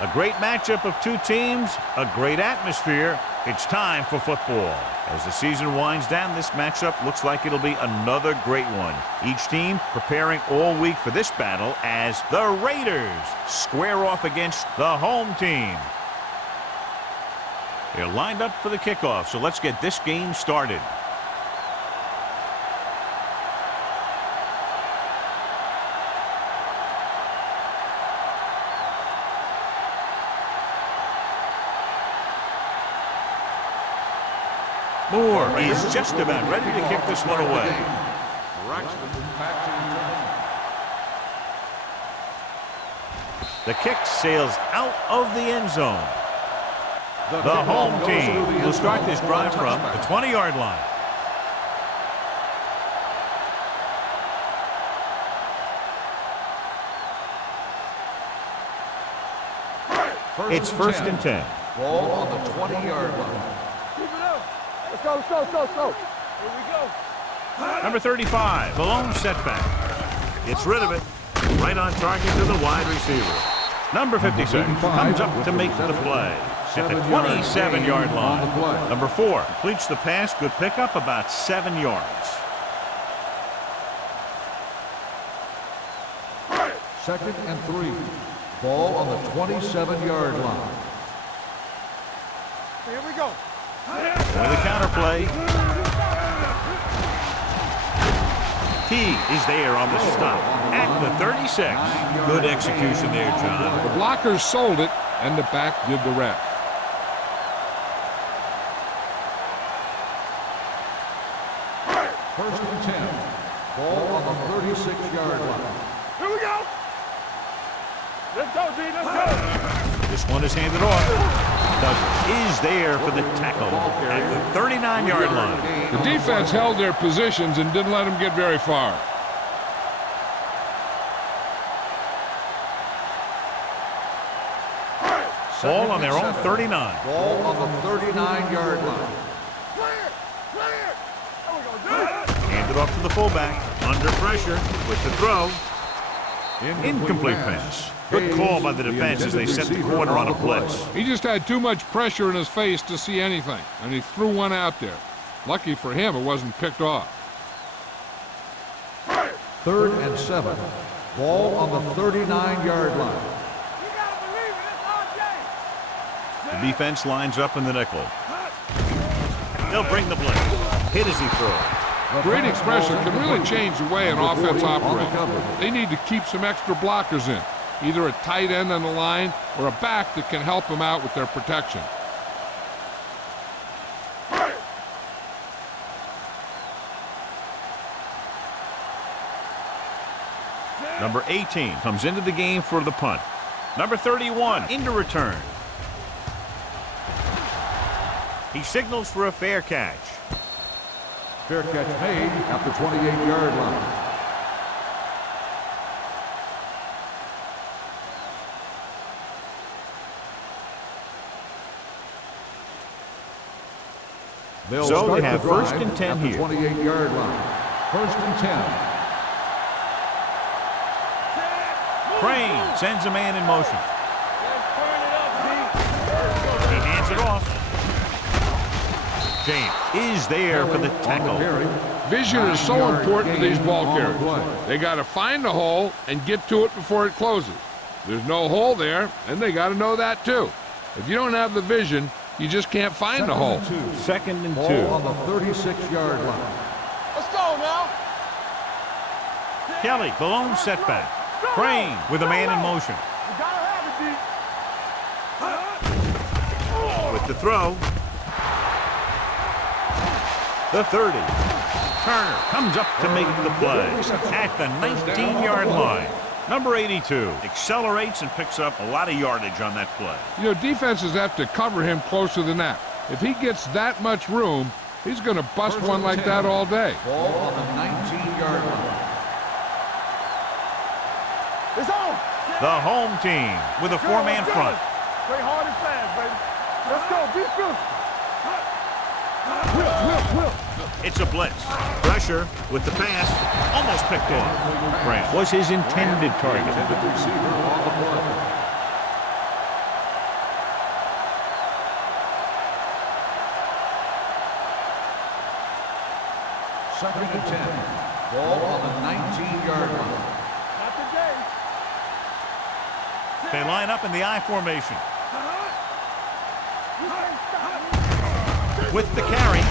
A great matchup of two teams, a great atmosphere. It's time for football. As the season winds down, this matchup looks like it'll be another great one. Each team preparing all week for this battle as the Raiders square off against the home team. They're lined up for the kickoff, so let's get this game started. Moore is just about ready to kick this one away. The kick sails out of the end zone. The home team will start this drive from the 20-yard line. It's first and 10. Ball on the 20-yard line. Let's go, let's go, let's go, let's go. Here we go. Number 35, the lone setback. Gets rid of it. Right on target to the wide receiver. Number 56 comes up to make the play at the 27-yard line. Number 4 completes the pass. Good pickup, about 7 yards. Second and 3. Ball on the 27-yard line. Here we go. With a counter play. He is there on the stop at the 36. Good execution there, John. The blockers sold it, and the back did the rest. First and 10. Ball on the 36-yard line. Here we go. Let's go, D. Let's go. This one is handed off. Douglas is there for the tackle at the 39-yard line. The defense held their positions and didn't let them get very far. Ball on their own 39. Ball on the 39-yard line. Clear. Clear. There we go, dude. Handed off to the fullback. Under pressure with the throw. Incomplete pass. Good call by the defense as they set the corner on a blitz. He just had too much pressure in his face to see anything, and he threw one out there. Lucky for him, it wasn't picked off. Third and 7. Ball on the 39-yard line. You gotta believe it. It's RJ. The defense lines up in the nickel. They'll bring the blitz. Hit as he throws. Great expression can really change the way an offense operates. They need to keep some extra blockers in, either a tight end on the line or a back that can help them out with their protection. Number 18 comes into the game for the punt. Number 31 into return. He signals for a fair catch. Fair catch made at the 28-yard line. So they have first and 10 at the here. 28-yard line. First and 10. Crane sends a man in motion. Let's turn it up, D. He hands it off. James is there for the tackle. Vision is so important to these ball carriers. They got to find the hole and get to it before it closes. There's no hole there, and they got to know that too. If you don't have the vision, you just can't find the hole. Second and 2. Ball on the 36-yard line. Let's go now. Kelly, the lone setback. Crane with a man in motion. You gotta have it, D. With the throw. The 30. Turner comes up to make the play at the 19-yard line. Number 82 accelerates and picks up a lot of yardage on that play. You know, defenses have to cover him closer than that. If he gets that much room, he's going to bust one like that all day. Ball on the 19-yard line. It's on. The home team with a four-man front. Play hard and fast, baby. Let's go. Be physical. It's a blitz. Pressure with the pass. Almost picked off. Grant was his intended target. Second and 10. Ball on the 19-yard line. Not today. They line up in the I formation. With the carry,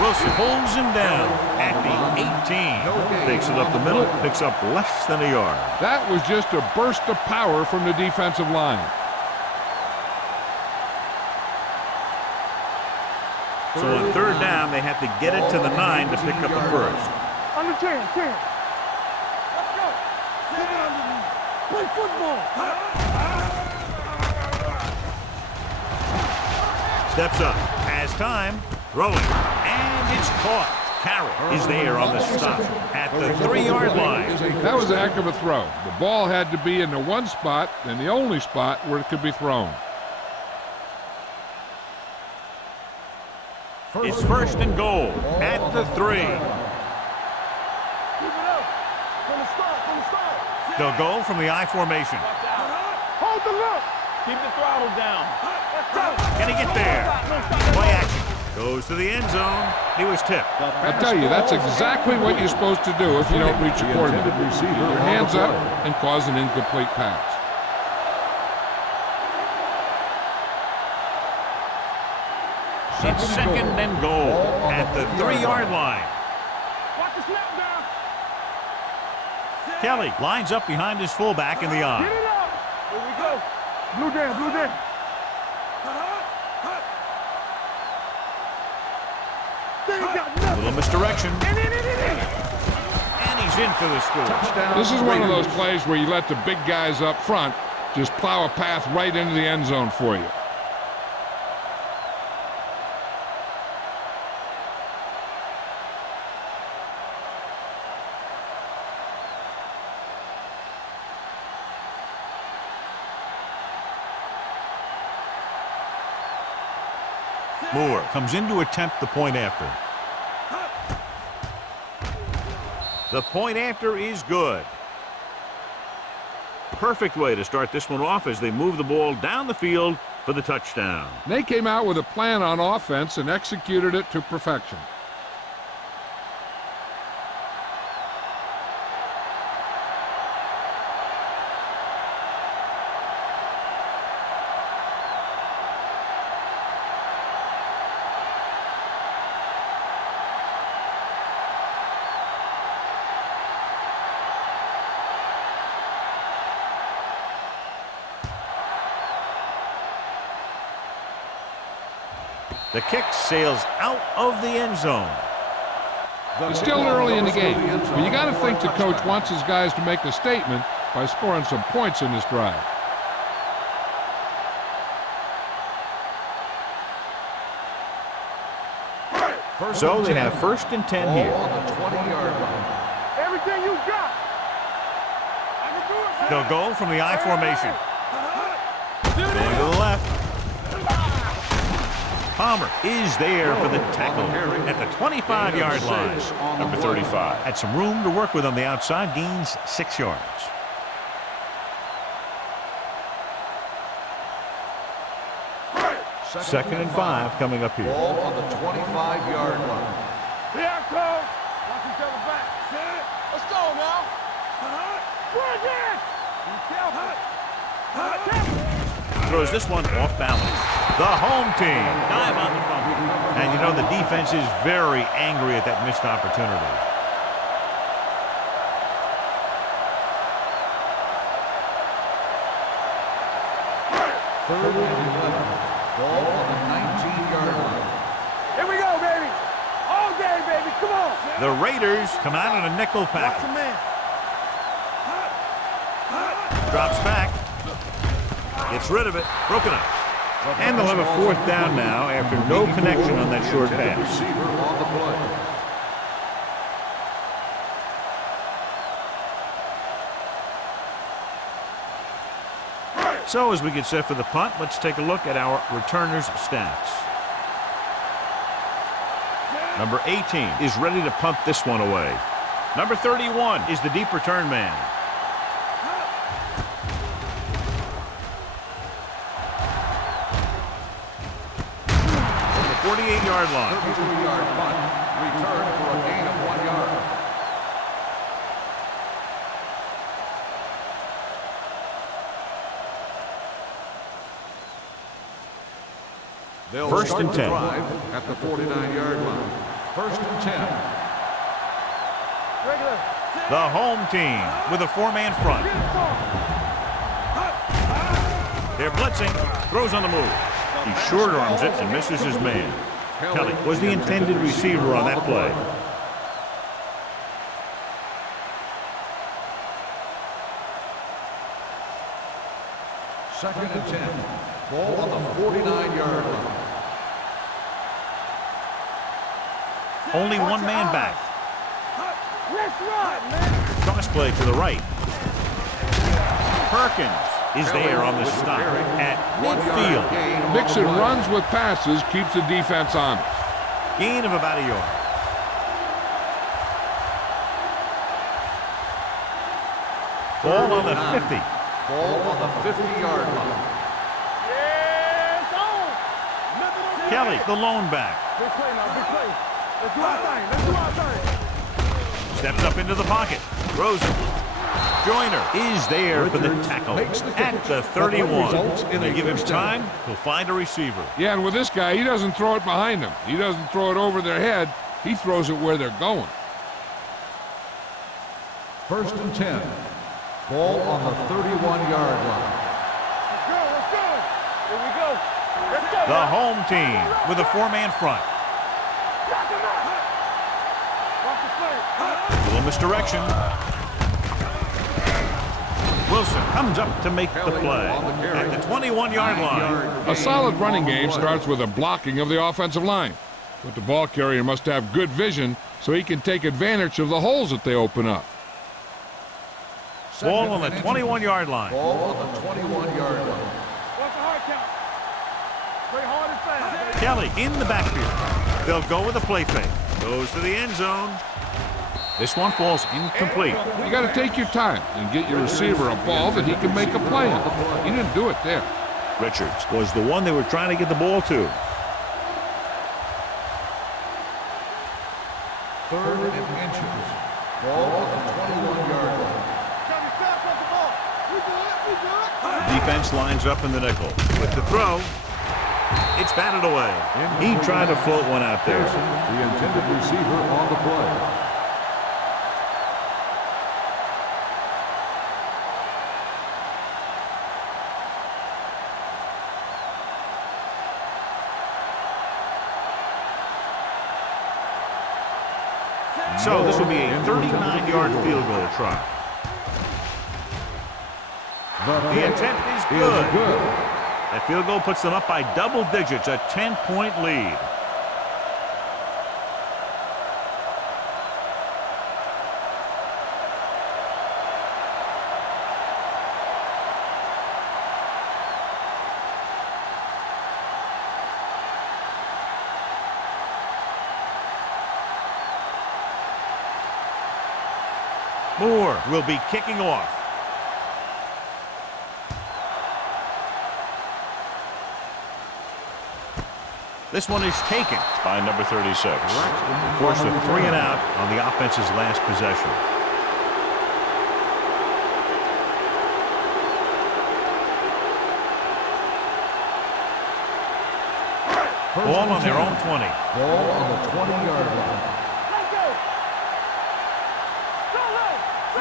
Wilson pulls him down at the 18. Takes it up the middle, picks up less than a yard. That was just a burst of power from the defensive line. So on third down, they have to get it to the 9 to pick up the first. Under 10. Let's go. Sit under me. Play football. Steps up, has time, throwing, and it's caught. Carroll is there on the stop at the 3-yard line. That was a heck of a throw. The ball had to be in the one spot and the only spot where it could be thrown. It's first and goal at the 3. Keep it up. From the start. They'll go from the I formation. Hold the look. Keep the throttle down. Let's go. Can he get there? Play action. Goes to the end zone. He was tipped. I tell you, that's exactly what you're supposed to do if you don't reach your quarterback. Keep your hands up and cause an incomplete pass. It's second and goal at the 3-yard line. Watch the snap down. Kelly lines up behind his fullback in the Get I. it up. Here we go. Blue down. They ain't got A nothing. little misdirection. In. And he's in for the score. This is one of those plays where you let the big guys up front just plow a path right into the end zone for you. Moore comes in to attempt the point after. The point after is good. Perfect way to start this one off as they move the ball down the field for the touchdown. They came out with a plan on offense and executed it to perfection. The kick sails out of the end zone. It's still early in the game, but you got to think the coach wants his guys to make a statement by scoring some points in this drive. So they have first and 10 here. On the 20-yard line. Everything you got. I can do it, man. They'll go from the I formation. Going to the left. Palmer is there for the tackle at the 25-yard line. Number 35. Had some room to work with on the outside, gains 6 yards. Second and 5 coming up here. Ball on the 25-yard line. Here I come. Watch each other back. Set. Let's go now. Bring it. Be careful. Throws this one off balance. The home team dive on the fumble. And you know the defense is very angry at that missed opportunity. Third and 11. Ball on the 19-yard line. Here we go, baby. All day, baby. Come on. The Raiders come out in a nickel Watch the package. man. Drops back. Gets rid of it. Broken up. And they'll have a fourth down now after no connection on that short pass. Receiver on the play. So as we get set for the punt, let's take a look at our returners' stats. Number 18 is ready to punt this one away. Number 31 is the deep return man. From the 48-yard line. 32-yard punt. Return for a gain of 1 yard. They'll First start and the 10. drive at the 49-yard line. First and 10. Regular. The home team with a four-man front. They're blitzing. Throws on the move. He short arms it and misses his man. Kelly was the intended receiver on that play. Second and 10. Ball on the 49-yard line. Only one man back. Let's run, man. Toss play to the right. Perkins is there on the stop at midfield. Mixon runs with passes, keeps the defense honest. Gain of about a yard. Ball on the 50. Ball on the 50-yard line. Yes, on. Nothing on Kelly, the lone back. Big play now, big play. Let's do our thing. Let's do our thing. Steps up into the pocket. Throws it. Joyner is there for the tackle at the 31. They give him time. He'll find a receiver. Yeah, and with this guy, he doesn't throw it behind them. He doesn't throw it over their head. He throws it where they're going. First and 10. Ball on the 31-yard line. Let's go, let's go. Here we go. Let's go. The home team with a four-man front. Knock him out. Watch the play. A little misdirection. Wilson comes up to make the play at the 21-yard line. A solid running game starts with a blocking of the offensive line. But the ball carrier must have good vision so he can take advantage of the holes that they open up. Ball on the 21-yard line. Ball on the 21-yard line. Watch the hard count. Play hard and fast. Kelly in the backfield. They'll go with a play fake. Goes to the end zone. This one falls incomplete. You got to take your time and get your receiver a ball that he can make a play on. He didn't do it there. Richards was the one they were trying to get the ball to. Third and inches. Ball on the 21-yard line. Johnny, fast off the ball. We good. Defense lines up in the nickel. With the throw, it's batted away. He tried to float one out there. The intended receiver on the play. So this will be a 39-yard field goal try. The intent is good. That field goal puts them up by double digits, a 10-point lead. Moore will be kicking off. This one is taken by number 36. Forced a 3 and out on the offense's last possession. Ball on their own 20. Ball on the 20-yard line.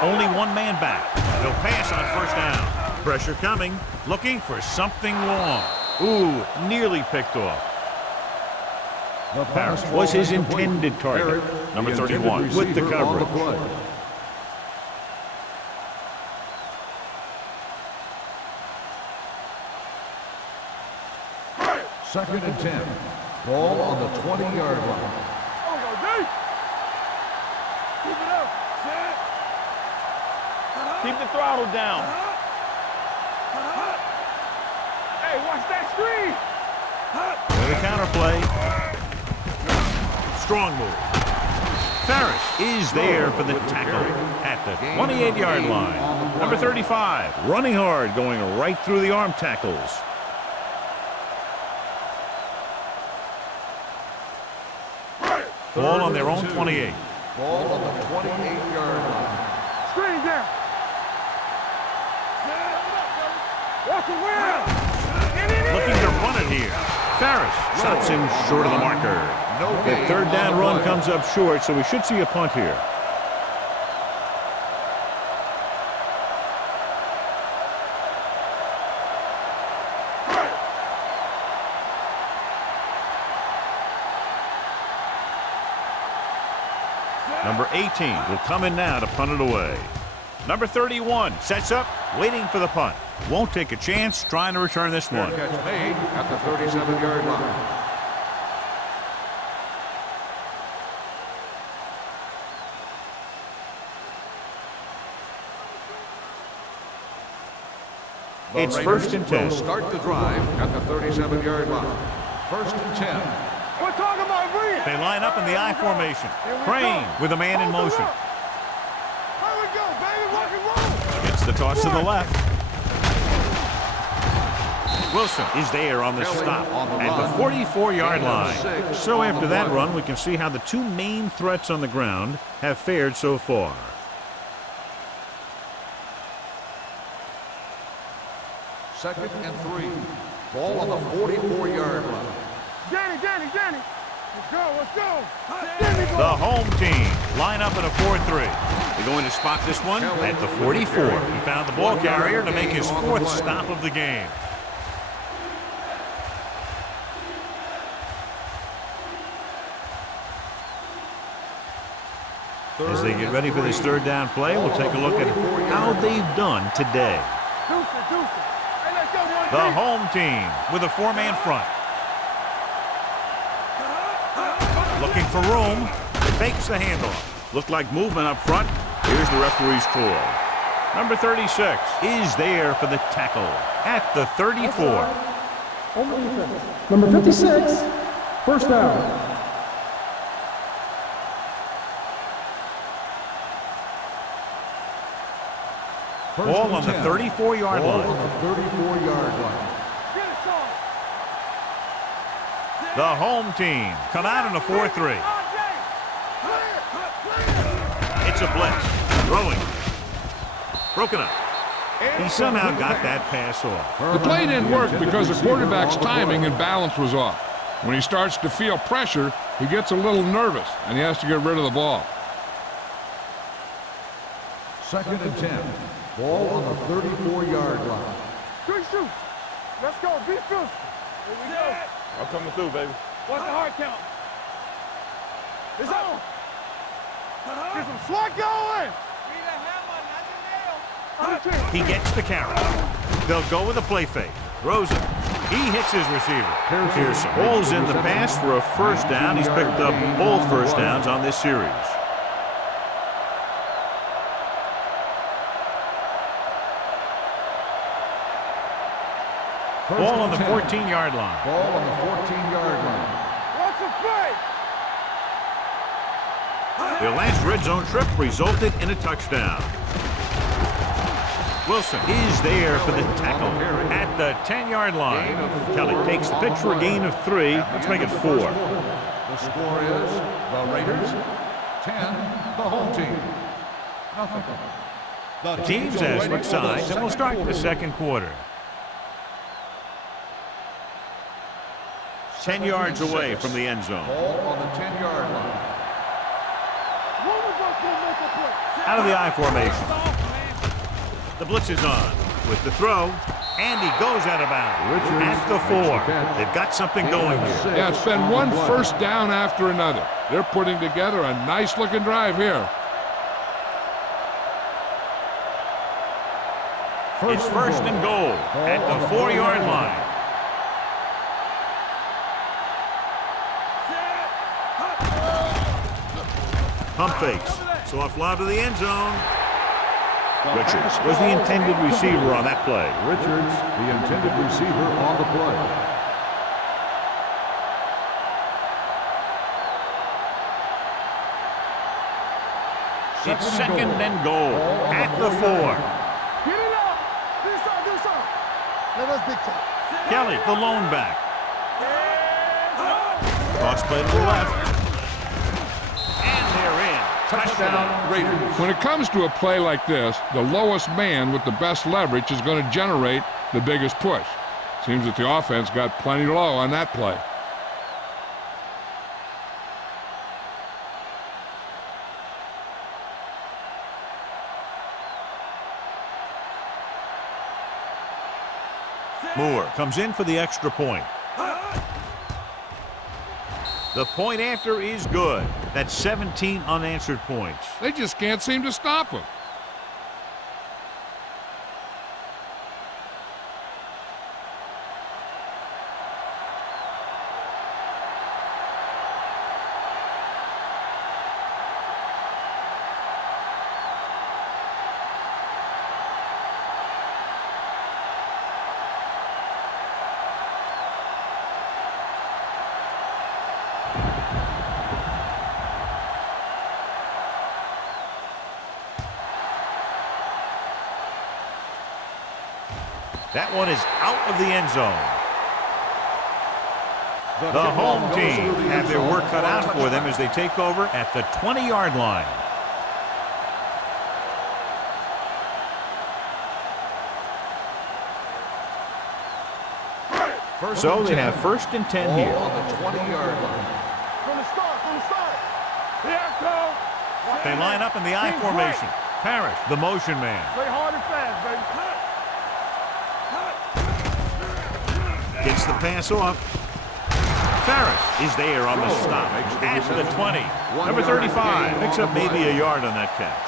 Only one man back. They'll pass on first down. Pressure coming. Looking for something long. Ooh, nearly picked off. Parrish was his intended target. Number 31 with the coverage. Second and 10. Ball on the 20-yard line. Keep it up. Keep the throttle down. Hey, watch that screen. The counter play. Strong move. Ferris is there for the tackle at the 28-yard line. Number 35, running hard, going right through the arm tackles. Ball on their own 28. Ball on the 28-yard line. Screen down. Watch the wheel. Looking to run it here. Ferris stops him short of the marker. The third down run comes up short, so we should see a punt here. Number 18 will come in now to punt it away. Number 31 sets up, waiting for the punt. Won't take a chance trying to return this one. Catch made at the 37-yard line. It's first and 10. Start the drive at the 37-yard line. First and 10. We're talking about read. They line up in the I formation. Crane with a man in motion. Here we go, baby. Rock and roll. Gets the toss to the left. Wilson is there on the stop at the 44-yard line. So after that run, we can see how the two main threats on the ground have fared so far. Second and 3. Ball on the 44-yard line. Danny. Let's go. The home team line up in a 4-3. They're going to spot this one at the 44. He found the ball carrier to make his fourth stop of the game. As they get ready for this third down play, we'll take a look at how they've done today. Hey, let's go, one The home team with a four-man front. Looking for room. Fakes the handoff. Looked like movement up front. Here's the referee's call. Number 36 is there for the tackle at the 34. Number 56, first down. Ball on the 34-yard Ball line. on the 34-yard line. Get it, Sean. The home team come out in a 4-3. It's a blitz. Throwing. Broken up. He somehow got that pass off. The play didn't work because the quarterback's timing and balance was off. When he starts to feel pressure, he gets a little nervous, and he has to get rid of the ball. Second and 10. Ball on the 34-yard line. Good shoot. Let's go. Be fierce. Here we go. I'm coming through, baby. What's the hard count? It's on. Get some slot going. He gets the carry. They'll go with a play fake. Throws it. He hits his receiver. Pearson holds in the pass for a first down. He's picked up both first downs on this series. Ball on the 14-yard line. Ball on the 14-yard line. What's the play? Their last red zone trip resulted in a touchdown. Wilson is there for the tackle at the 10-yard line. Kelly takes the pitch for a gain of 3. Let's make it 4. The score is the Raiders 10, the home team nothing. The teams have switched sides, and we'll start the second quarter. 10 yards away from the end zone. Ball on the 10-yard line. Out of the I formation. The blitz is on with the throw, and he goes out of bounds at the 4. They've got something going here. Yeah, it's been one first down after another. They're putting together a nice-looking drive here. It's first and goal at the 4-yard line. Pump fakes. Soft lob to the end zone. Richards was the intended receiver on that play. Richards, the intended receiver on the play. It's second and goal at the 4. Get it up. Do something. Let us big time. Kelly, the lone back. Cross play to the left. And they're in. Touchdown, Raiders. When it comes to a play like this, the lowest man with the best leverage is going to generate the biggest push. Seems that the offense got plenty low on that play. Moore comes in for the extra point. The point after is good. That's 17 unanswered points. They just can't seem to stop him. That one is out of the end zone. The home team have their work cut out for them as they take over at the 20-yard line. So they have 1st and 10 here. On the 20-yard line. From the start. Here I come. They line up in the I formation. Parrish, the motion man. Play hard and fast, baby. Gets the pass off. Farris is there on the stop at the 20. Number 35 picks up maybe a yard on that catch.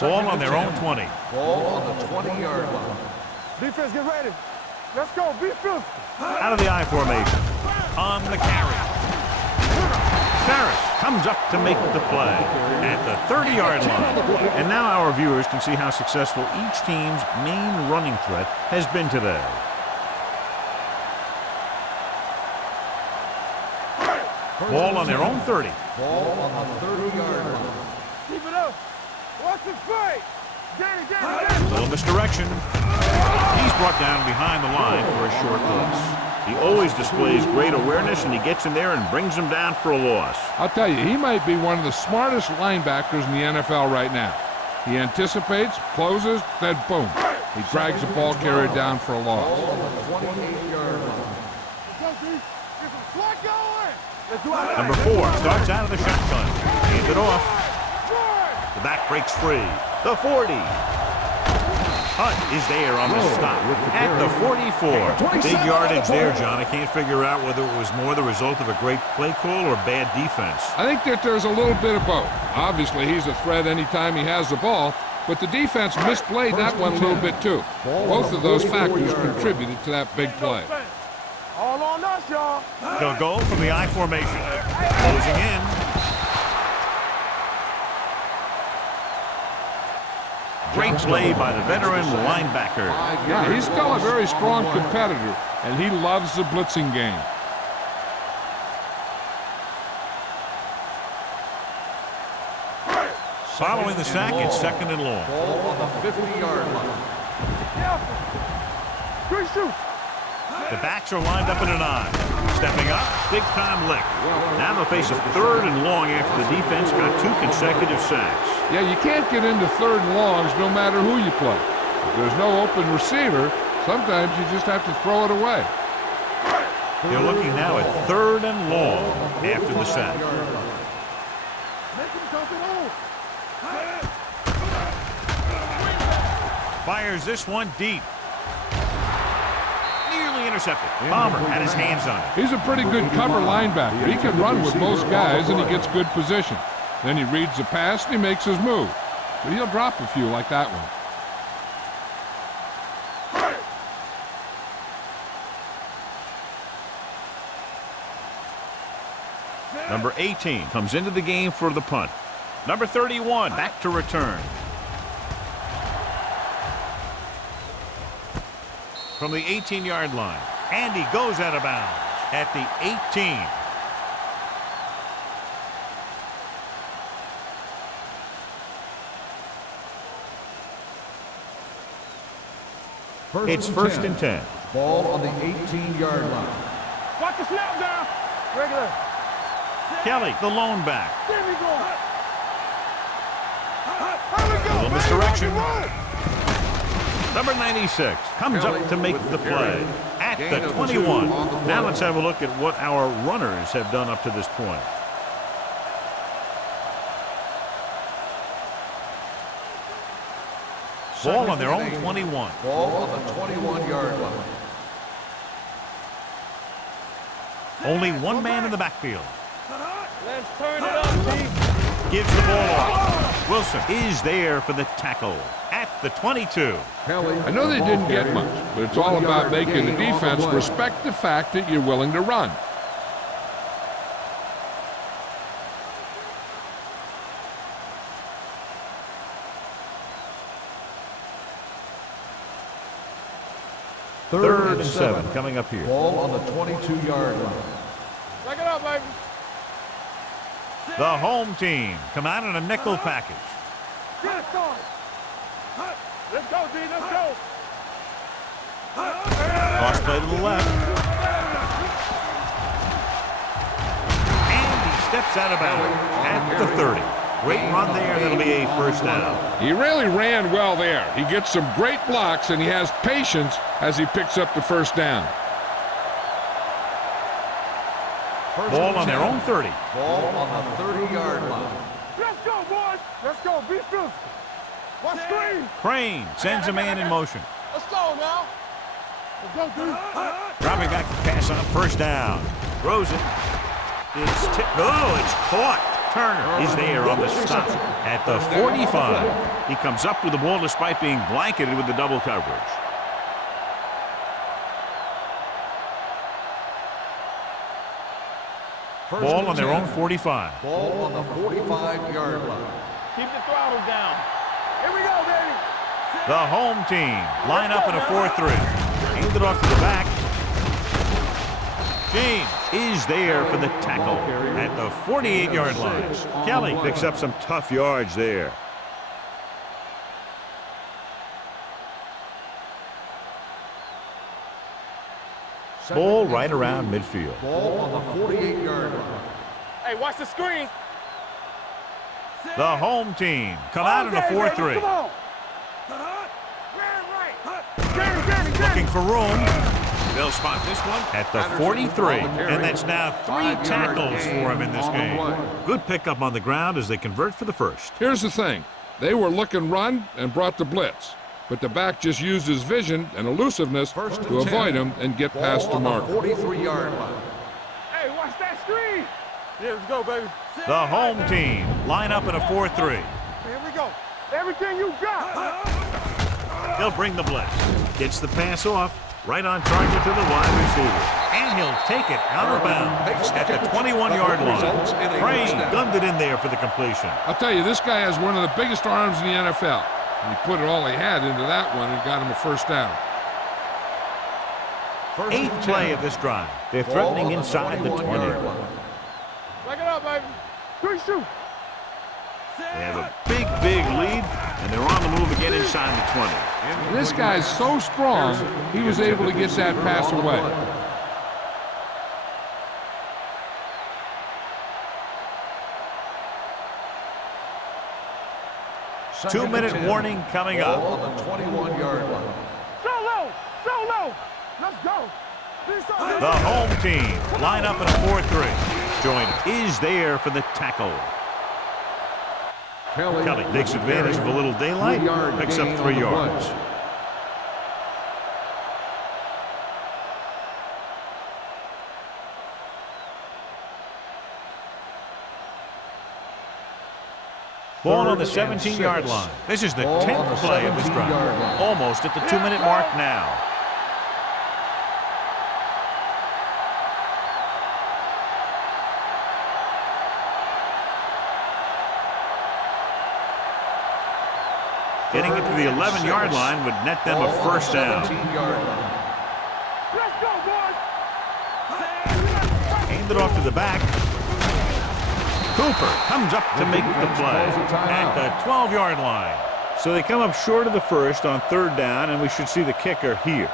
Ball on their own 20. Ball on the 20-yard line. Defense, get ready. Let's go. Be physical. Out of the I formation. On the carry. Farris comes up to make the play at the 30-yard line. And now our viewers can see how successful each team's main running threat has been today. Ball on their own 30. Ball on the 30-yard line. Keep it up. Watch the fight. Danny. Little misdirection. He's brought down behind the line for a short loss. He always displays great awareness, and he gets in there and brings him down for a loss. I'll tell you, he might be one of the smartest linebackers in the NFL right now. He anticipates, closes, then boom. He drags the ball carrier down for a loss. Ball on the 28-yard line. Let's go, D. Get some slack going. Let's do it. Number 4 starts out of the shotgun. Hand it off. The back breaks free. The 40. Hunt is there on the stop at the 44. Big yardage there, John. I can't figure out whether it was more the result of a great play call or bad defense. I think that there's a little bit of both. Obviously, he's a threat anytime he has the ball, but the defense misplayed that one a little bit too. Both of those factors contributed to that big play. All on us, y'all. They'll go from the I formation. Closing in. Great play by the veteran linebacker. Yeah, he's still a very strong competitor, and he loves the blitzing game. Following the sack, it's 2nd and long. Ball on the 50-yard line. Good shoot. The backs are lined up in an I. Stepping up, big-time lick. Now they'll face a 3rd and long after the defense got 2 consecutive sacks. Yeah, you can't get into 3rd and longs no matter who you play. If there's no open receiver, sometimes you just have to throw it away. They're looking now at 3rd and long after the sack. Make him come to home. Fires this one deep. Nearly intercepted. Palmer had his hands on it. He's a pretty good cover linebacker. He can run with most guys, and he gets good position. Then he reads the pass, and he makes his move. But he'll drop a few like that one. Number 18 comes into the game for the punt. Number 31 back to return. From the 18-yard line. And he goes out of bounds at the 18. It's 1st and 10. Ball on the 18-yard line. Watch the snap down. Regular. Kelly, the lone back. There we go. A little misdirection. Number 96 comes up to make the play at the 21. Now let's have a look at what our runners have done up to this point. Ball on their own 21. Ball on the 21-yard line. Only one man in the backfield. Let's turn it up, Chief. Gives the ball off. Wilson is there for the tackle at the 22. I know they didn't get much, but it's all about making the defense respect the fact that you're willing to run. Third and 7 coming up here. Ball on the 22-yard line. Back it up, baby. The home team come out in a nickel package. Let's go. Let's go, D. Let's go. Cross play to the left. And he steps out of bounds at the 30. Great run there. That'll be a first down. He really ran well there. He gets some great blocks, and he has patience as he picks up the first down. Ball on their own 30. Ball on the 30-yard line. Let's go, boys. Let's go. Be physical. Watch screen. Crane sends a man in motion. Let's go now. Let's go, D. Dropping back to pass on first down. Throws it. It's tipped. Oh, it's caught. Turner is there on the stop at the 45. He comes up with the ball despite being blanketed with the double coverage. Ball on their own 45. Ball on the 45-yard line. Keep the throttle down. Here we go, baby. The home team line up in a 4-3. Hand it off to the back. James is there for the tackle at the 48-yard line. Kelly picks up some tough yards there. Ball right around midfield. Ball on the 48-yard line. Hey, watch the screen. The home team come out in a 4-3. Come on. Looking for room. They'll spot this one at the 43. And that's now 3 tackles for him in this game. Good pickup on the ground as they convert for the first. Here's the thing. They were looking run and brought the blitz. But the back just used his vision and elusiveness to avoid him and get past the marker. 43-yard line. Hey, watch that screen. Yeah, let's go, baby. The home team line up in a 4-3. Here we go. Everything you got. They'll bring the blitz. Gets the pass off. Right on target to the wide receiver. And he'll take it out of bounds at the 21-yard line. Crane gunned it in there for the completion. I'll tell you, this guy has one of the biggest arms in the NFL. And he put it all he had into that one and got him a first down. 8th play of this drive. They're threatening inside the 20. Back it up, baby. 3 shoot. They have a big lead, and they're on the move again inside the 20. And this guy's so strong, he was able to get that pass away. Two-minute warning coming up. Ball on the 21-yard line. So low. Let's go. The home team line up in a 4-3. Joyner is there for the tackle. Kelly takes advantage of a little daylight, picks up 3 yards. Ball on the 17-yard line. This is the 10th play of this drive. Almost at the 2-minute mark now. Getting it to the 11-yard line would net them a first down. Let's go, boys. Hand it off to the back. Cooper comes up to make the play at the 12-yard line. So they come up short of the first on 3rd down, and we should see the kicker here.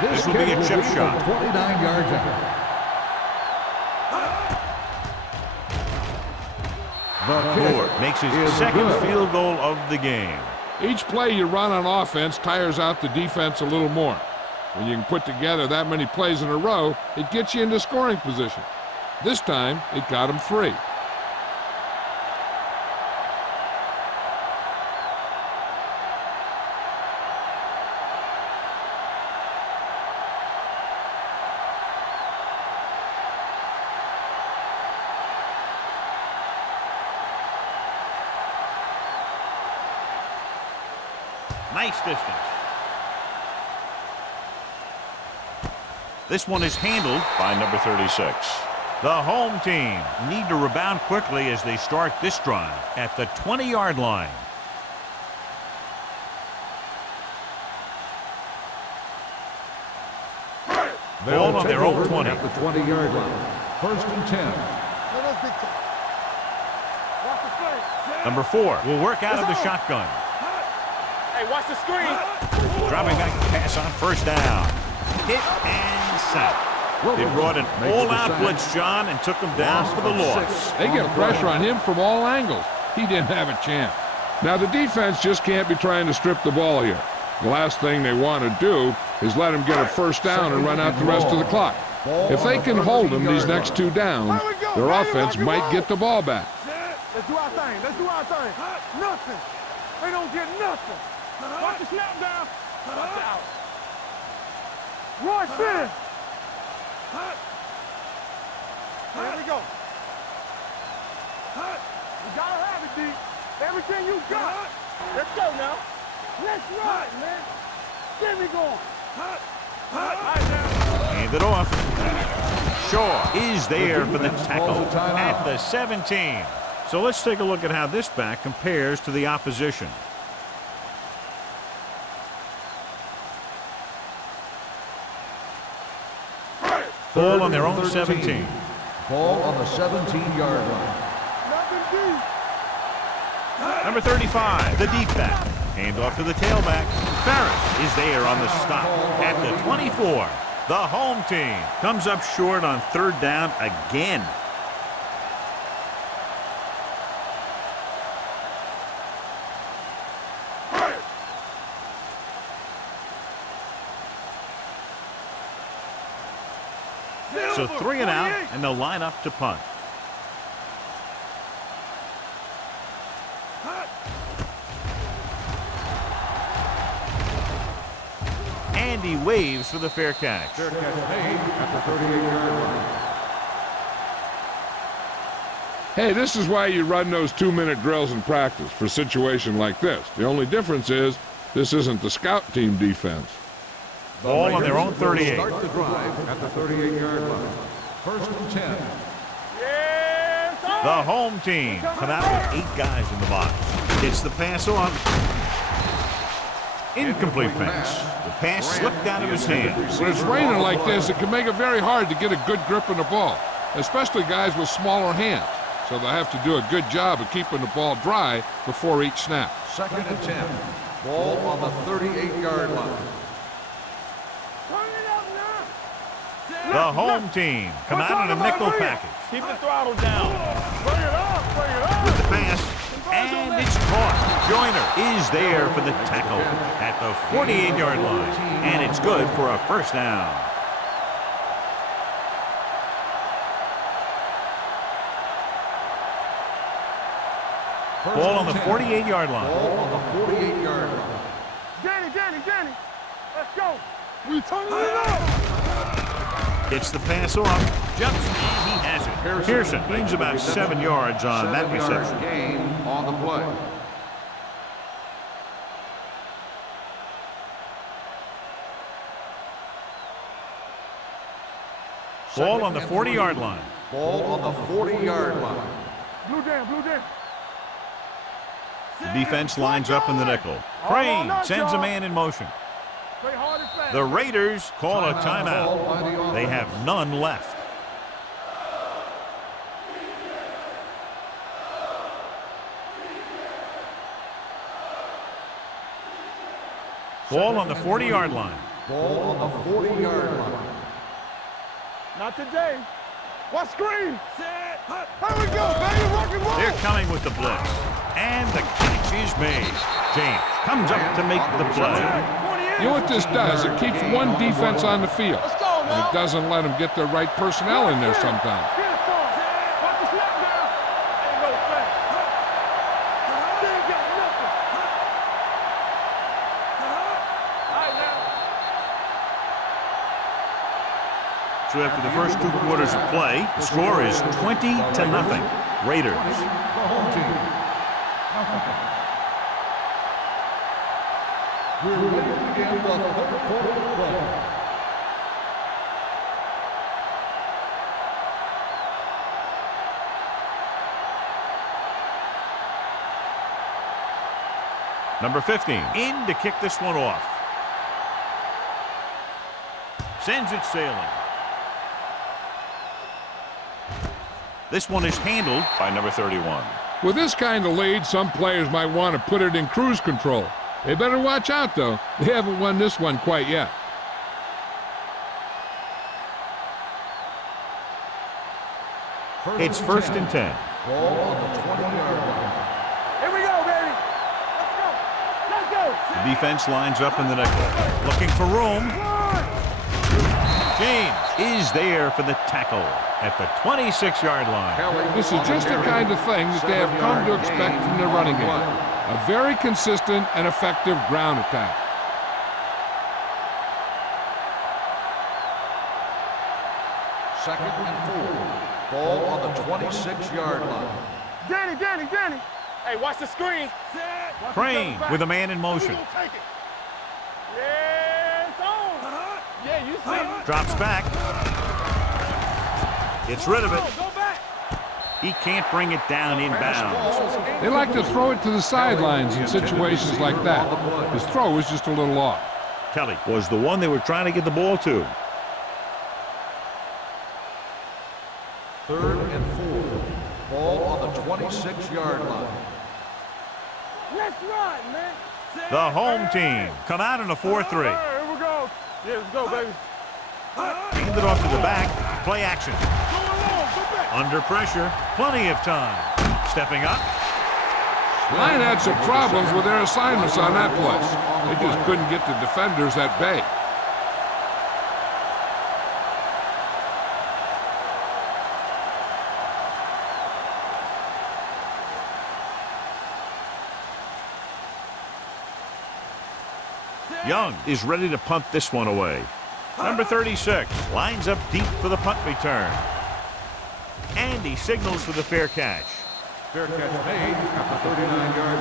This will be a chip shot. 29 yards out. Ford makes his second field goal of the game. Each play you run on offense tires out the defense a little more. When you can put together that many plays in a row, it gets you into scoring position. This time, it got him 3. Nice distance. This one is handled by number 36. The home team need to rebound quickly as they start this drive at the 20-yard line. Ball on their own 20. At the 20-yard line. 1st and 10. Number 4 will work out of the shotgun. Hey, watch the screen. Dropping back to pass on 1st down. Hit and sack. They brought an all-out blitz, John, and took him down for the loss. They get pressure on him from all angles. He didn't have a chance. Now, the defense just can't be trying to strip the ball here. The last thing they want to do is let him get a 1st down and run out the rest of the clock. If they can hold him these next 2 downs, their offense might get the ball back. Let's do our thing. Let's do our thing. Nothing. They don't get nothing. Watch the snap down. Watch out. Roy Finn. Here we go. You gotta have it, D. Everything you got. Let's go now. Let's run, man. Get me going. Hand it off. Shaw is there for the tackle at the 17. So let's take a look at how this back compares to the opposition. Ball on their own 17. Ball on the 17-yard line. Number 35, the deep back. Hand off to the tailback. Farris is there on the stop at the 24. The home team comes up short on 3rd down again. So 3 and out, and they'll line up to punt. And he waves for the fair catch. Fair catch made at the 38-yard line. Hey, this is why you run those 2-minute drills in practice for a situation like this. The only difference is this isn't the scout team defense. Ball on their own 38. Start the drive at the 38-yard line. 1st and 10. The home team come out with 8 guys in the box. Gets the pass off. Incomplete pass. The pass slipped out of his hands. When it's raining like this, it can make it very hard to get a good grip on the ball, especially guys with smaller hands. So they'll have to do a good job of keeping the ball dry before each snap. 2nd and 10. Ball on the 38-yard line. The home team come out in a nickel package. Keep the throttle down. Bring it up. Bring it up. With the pass, and it's caught. Joyner is there for the tackle at the 48-yard line, and it's good for a 1st down. Ball on the 48-yard line. Ball on the 48-yard line. Danny. Let's go. We turning it up. Gets the pass off, jumps, and he has it. Pearson gains about 7 yards on that reception. Gain on the play. Ball on the 40-yard line. Ball on the 40-yard line. Blue down. The defense lines up in the nickel. Crane sends a man in motion. Play hard and fast. The Raiders call a timeout. They have none left. Ball on the 40-yard line. Ball on the 40-yard line. Not today. What screen? Set. Here we go, baby. Rock and roll. They're coming with the blitz. And the catch is made. James comes up to make the play. You know what this does? It keeps one defense on the field. And it doesn't let them get the right personnel in there sometimes. Watch the snap down. Ain't no play. They ain't got nothing. All right, now. So after the first 2 quarters of play, the score is 20-0. Raiders. The home team. We're ready to begin the third quarter of play. Number 15 in to kick this one off. Sends it sailing. This one is handled by number 31. With this kind of lead, some players might want to put it in cruise control. They better watch out, though. They haven't won this one quite yet. It's first and 10. Ball on the 20-yard line. Here we go, baby. Let's go. Let's go. The defense lines up in the nickel. Looking for room. James is there for the tackle at the 26-yard line. This is just the kind of thing that they have come to expect from their running game. A very consistent and effective ground attack. Second and 4. Ball on the 26-yard line. Danny. Hey, watch the screen. Set. Crane with a man in motion. Take it. Yeah, it's on. Yeah, you see it. Drops back. Gets rid of it. Go back. He can't bring it down inbounds. They like to throw it to the sidelines in situations like that. His throw was just a little off. Kelly was the one they were trying to get the ball to. Third and 4. Ball on the 26-yard line. Let's run, man. Set. The home team come out in a 4-3. Here we go. Yeah, let's go, baby. Hand it off to the back. Play action. Go along. Go back. Under pressure. Plenty of time. Stepping up. Line had some problems with their assignments on that play. They just couldn't get the defenders at bay. Young is ready to punt this one away. Number 36 lines up deep for the punt return. And he signals for the fair catch. Fair catch made at the 39-yard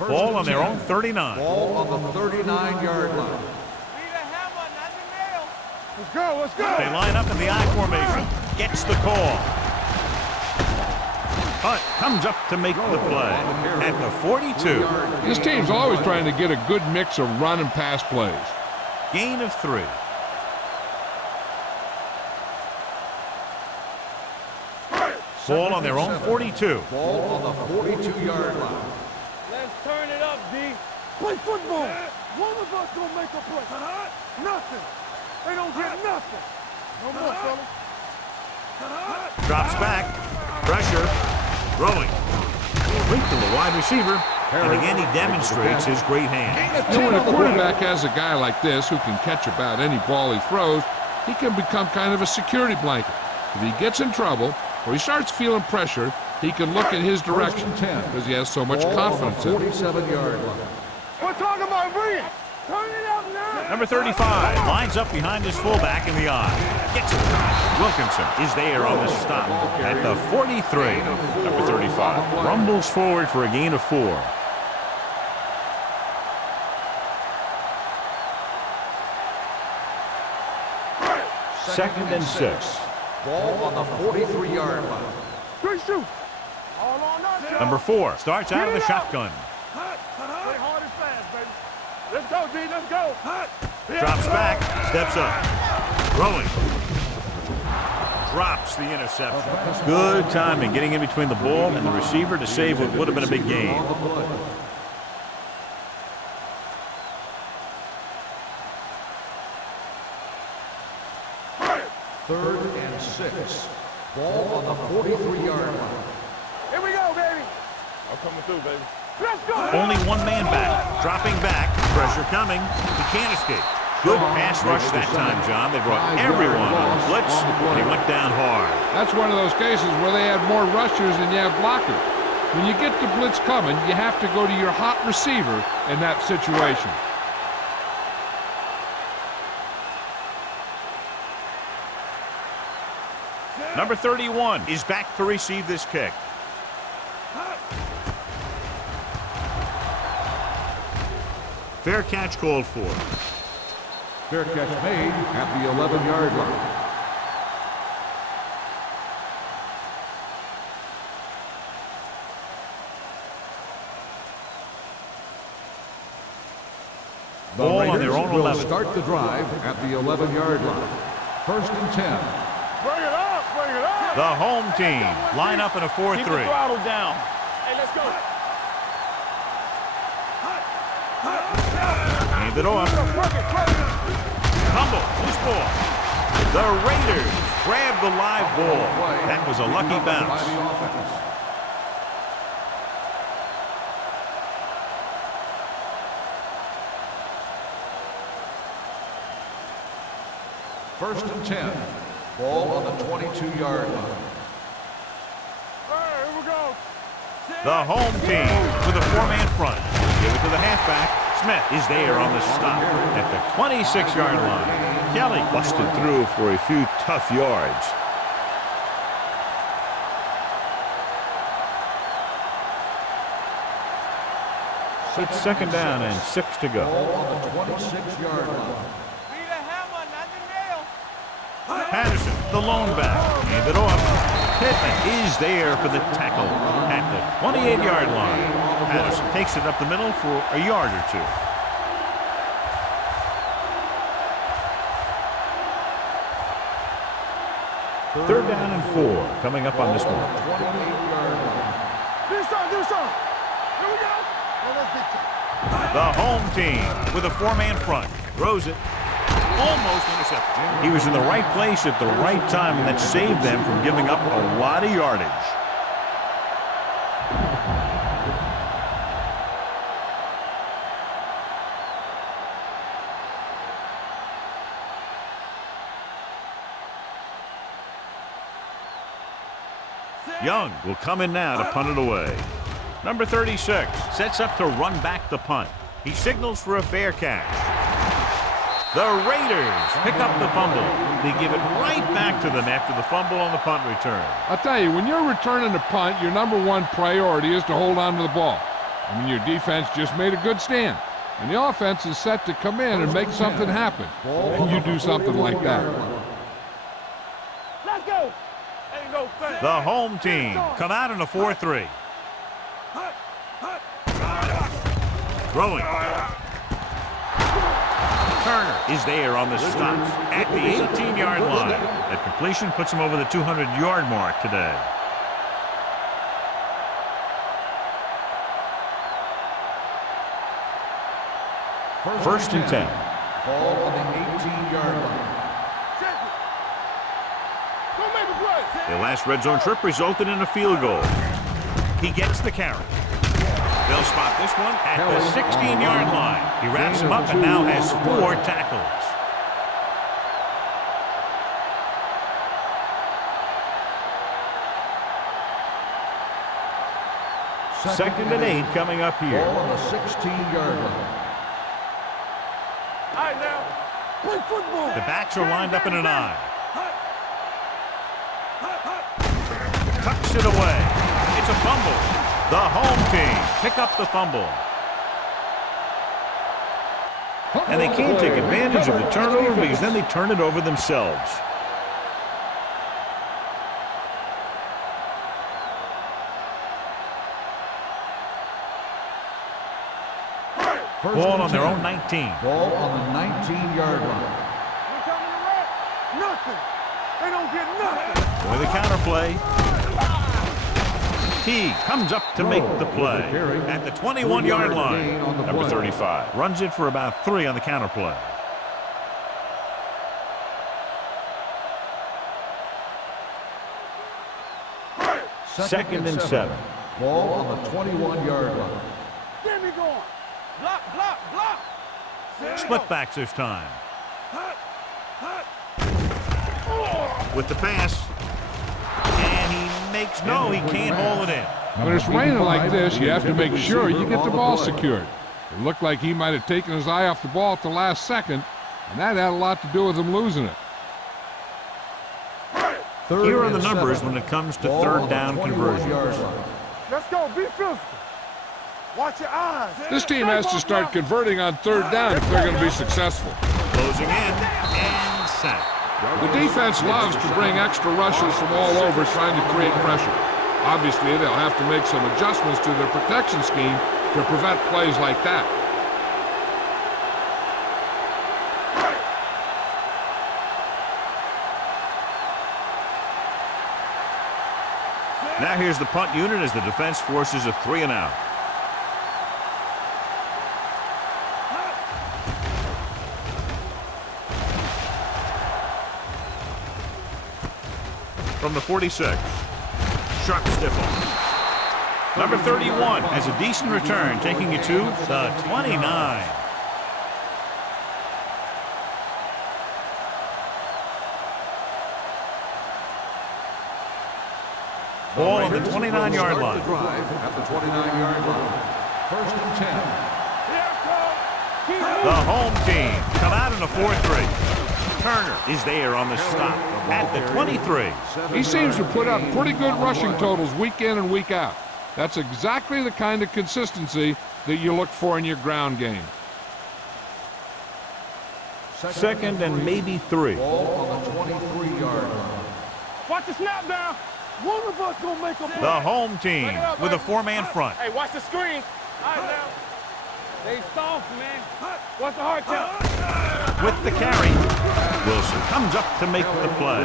line. Ball on their own 39. Ball on the 39-yard line. Let's go. Let's go. They line up in the I formation. Gets the call. Punt comes up to make the play at the 42. This team's always trying to get a good mix of run and pass plays. Gain of 3. Ball on their own 42. Ball on the 42-yard line. Let's turn it up, D. Play football. One of us gonna make a play. Nothing. They don't get nothing. No more, fellas. Drops back. Pressure. Throwing. Complete to the wide receiver. And again, he demonstrates his great hands. You know, when a quarterback has a guy like this who can catch about any ball he throws, he can become kind of a security blanket. If he gets in trouble or he starts feeling pressure, he can look in his direction because he has so much confidence in it. 47-yard line. We're talking about bringing. Turn it up now. Number 35 lines up behind his fullback in the I. Gets it. Wilkinson is there on the stop at the 43. Number 35 rumbles forward for a gain of 4. Second and 6. Ball on the 43-yard line. Good shoot. All on us. Number 4 starts out of the shotgun. Play hard and fast, baby. Let's go, D. Let's go. Drops back. Steps up. Throwing. drops the interception. Good timing, getting in between the ball and the receiver to save what would have been a big gain. Third and 6. Ball on the 43-yard line. Here we go, baby. I'm coming through, baby. Let's go. Only one man back. Dropping back. Pressure coming. He can't escape. Good pass rush that time, John. They brought everyone on the blitz, and he went down hard. That's one of those cases where they had more rushers than you have blockers. When you get the blitz coming, you have to go to your hot receiver in that situation. Number 31 is back to receive this kick. Fair catch called for. Fair catch made at the 11-yard line. Ball on their own 11. Start the drive at the 11-yard line. First and 10. Bring it up. Bring it up. The home team line up in a 4-3. Keep the throttle down. Hey, let's go. Hand it off. Fumble. Loose ball. The Raiders grab the live ball. That was a lucky bounce. First and 10. Ball on the 22-yard line. Hey, here we go. The home team with a 4-man front. Give it to the halfback. Smith is there on the stop at the 26-yard line. Kelly busted through for a few tough yards. It's second down and 6 to go. Ball on the 26-yard line. Be the hammer, not the nail. Patterson, the lone back. Hand it off. Pittman is there for the tackle at the 28-yard line. Patterson takes it up the middle for a yard or two. Third down and 4 coming up on this one. 28-yard line. Do something. Here we go. The home team with a 4-man front. Throws it. Almost intercepted. He was in the right place at the right time, and that saved them from giving up a lot of yardage. Young will come in now to punt it away. Number 36 sets up to run back the punt. He signals for a fair catch. The Raiders pick up the fumble. They give it right back to them after the fumble on the punt return. I'll tell you, when you're returning a punt, your number one priority is to hold on to the ball. I mean, your defense just made a good stand. And the offense is set to come in and make something happen. And you do something like that. Let's go. Ain't no thing. The home team come out in a 4-3. Throwing. Turner is there on the stop at the 18-yard line. That completion puts him over the 200-yard mark today. First and 10. Ball on the 18-yard line. Go make a play. The last red zone trip resulted in a field goal. He gets the carry. They'll spot this one at the 16-yard line. He wraps him up and now has 4 tackles. Second and 8 coming up here. Ball on the 16-yard line. All right, now. Play football. The backs are lined up in an eye. Tucks it away. It's a fumble. The home team pick up the fumble. And they can't take advantage of the turnover because then they turn it over themselves. Ball on their own 19. Ball on the 19-yard line. We coming to wreck? Nothing. They don't get nothing. With a counter play. He comes up to make the play at the 21-yard line. Number 35. Runs it for about 3 on the counter play. Second and 7. Ball on the 21-yard line. Get me going. Block, block, block. Split backs this time. With the pass. And he makes no, he can't haul it in. When it's raining like this, you have to make sure you get the ball secured. It looked like he might have taken his eye off the ball at the last second, and that had a lot to do with him losing it. Here are the numbers when it comes to third down conversions. Let's go. Be physical. Watch your eyes. This team has to start converting on third down if they're going to be successful. Closing in and sack. The defense loves to bring extra rushers from all over trying to create pressure. Obviously, they'll have to make some adjustments to their protection scheme to prevent plays like that. Now here's the punt unit as the defense forces a 3 and out. From the 46. Sharp stiff arm. Number 31 has a decent return, taking it to the 29. Ball on the 29-yard line. Drive at the 29-yard line. First and 10. The home team come out in a 4-3. Turner is there on the stop at the 23. He seems to put up pretty good rushing totals week in and week out. That's exactly the kind of consistency that you look for in your ground game. Second and maybe 3. Ball on the 23-yard line. Watch the snap down. One of us gonna make a play. The home team with a 4-man front. Hey, watch the screen. All right, now. They soft, man. What's the hard count? With the carry, Wilson comes up to make the play.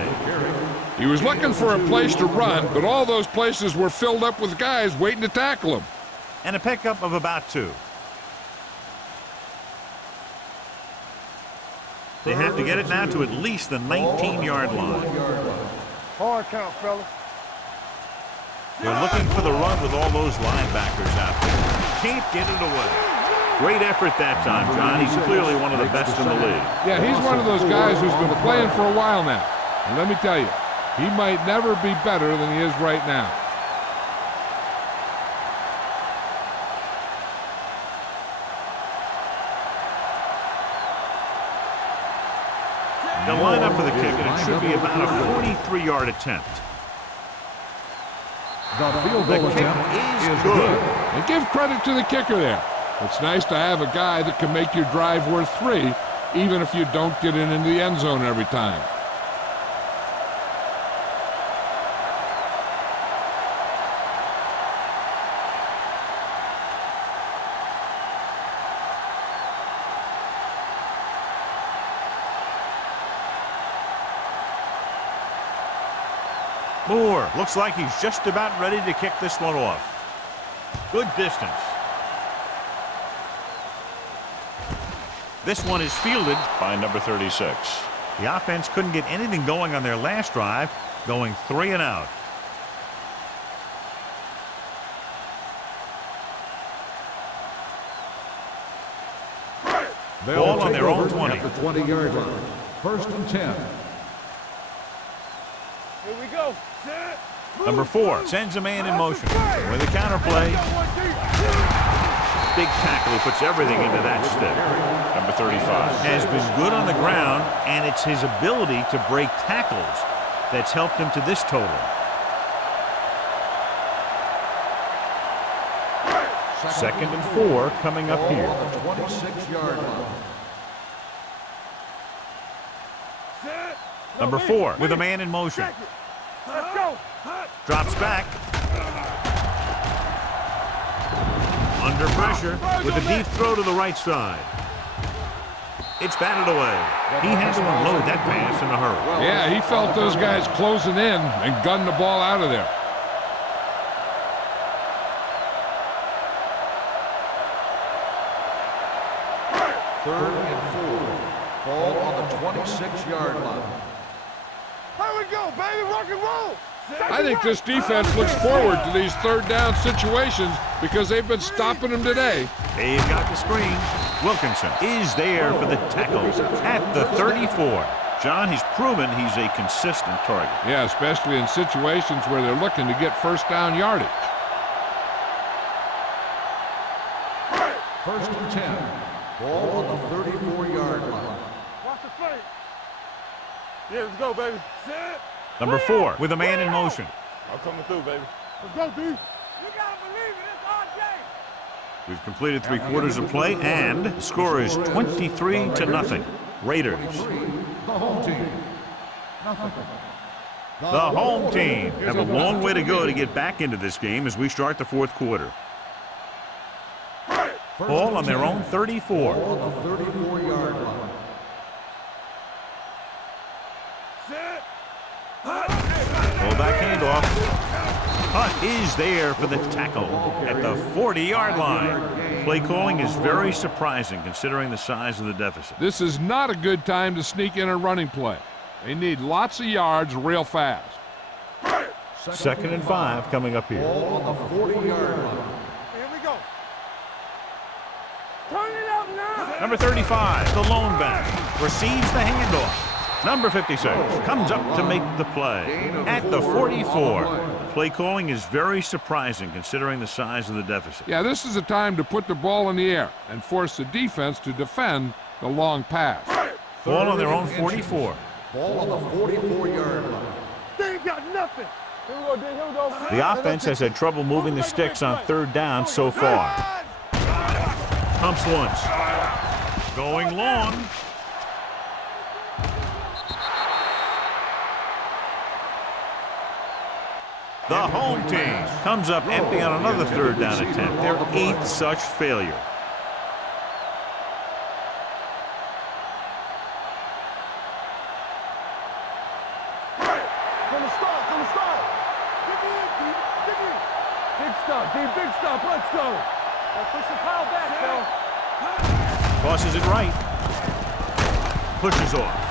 He was looking for a place to run, but all those places were filled up with guys waiting to tackle him. And a pickup of about 2. They have to get it now to at least the 19-yard line. Hard count, fellas. They're looking for the run with all those linebackers out there. Can't get it away. Great effort that time, John. He's clearly one of the best in the league. Yeah, he's one of those guys who's been playing for a while now. And let me tell you, he might never be better than he is right now. They'll line up for the kick, and it should be about a 43-yard attempt. The kick is good. And give credit to the kicker there. It's nice to have a guy that can make your drive worth 3, even if you don't get it into the end zone every time. Moore looks like he's just about ready to kick this one off. Good distance. This one is fielded by number 36. The offense couldn't get anything going on their last drive, going 3 and out. Ball on their own 20. At the 20-yard line. First and 10. Here we go. Number 4 sends a man in motion with a counter play. Big tackle who puts everything into that stick. Number 35 has been good on the ground, and it's his ability to break tackles that's helped him to this total. Second and 4 coming up here. On the 26-yard line. Number 4 with a man in motion. Let's go. Drops back. Under pressure with a deep throw to the right side. It's batted away. He had to unload that pass in a hurry. Yeah, he felt those guys closing in and gunned the ball out of there. Third and 4. Ball on the 26-yard line. Here we go, baby. Rock and roll. I think this defense looks forward to these third down situations because they've been stopping them today. They've got the screen. Wilkinson is there for the tackle at the 34. John, he's proven he's a consistent target. Yeah, especially in situations where they're looking to get first down yardage. First and 10. Ball on the 34-yard line. Watch the fake. Yeah, let's go, baby. Sit. Number 4 with a man in motion. I'm coming through, baby. Let's go, D. You gotta believe it. It's RJ. We've completed 3 quarters of play, and the score is 23-0. Raiders. The home team. Nothing. The home team have a long way to go to get back into this game as we start the 4th quarter. Ball on their own 34. Ball on the 34-yard line. Sit. Fullback handoff. Hunt is there for the tackle at the 40-yard line. Play calling is very surprising considering the size of the deficit. This is not a good time to sneak in a running play. They need lots of yards real fast. 2nd and 5 coming up here. Ball on the 40-yard line. Here we go. Turn it up now. Number 35, the lone back, receives the handoff. Number 56 comes up to make the play at the 44. Play calling is very surprising considering the size of the deficit. Yeah, this is a time to put the ball in the air and force the defense to defend the long pass. Ball on their own 44. Ball on the 44-yard line. They ain't got nothing. Here we go, D. Here we go. The offense has had trouble moving the sticks on 3rd down so far. Pumps once. Going long. The home team comes up empty on another 3rd down attempt. Their 8th such failure. From the start. Dig in. Big stop, D. Big stop. Let's go. Push the pile back, Phil. Tosses it right. Pushes off.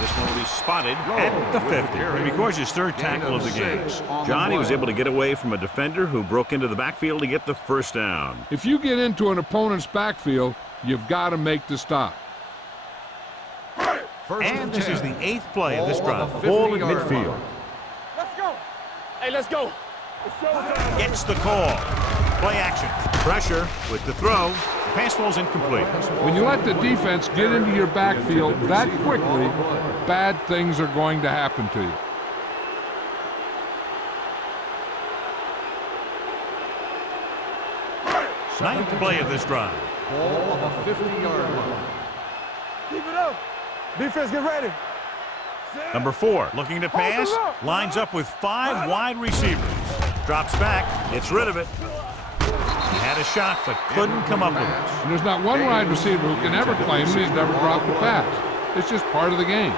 This one will be spotted at the 50. And because his 3rd tackle of the game. Johnny was able to get away from a defender who broke into the backfield to get the first down. If you get into an opponent's backfield, you've got to make the stop. And this is the 8th play of this drive. Ball at midfield. Let's go. Hey, let's go. Gets the call. Play action. Pressure with the throw. The pass falls incomplete. When you let the defense get into your backfield that quickly, bad things are going to happen to you. Ninth play of this drive. Ball on the 50-yard line. Keep it up. Defense, get ready. Number 4, looking to pass, lines up with 5 wide receivers. Drops back, gets rid of it. He had a shot, but couldn't come up with it. And there's not one wide receiver who can ever claim he's never dropped a pass. It's just part of the game.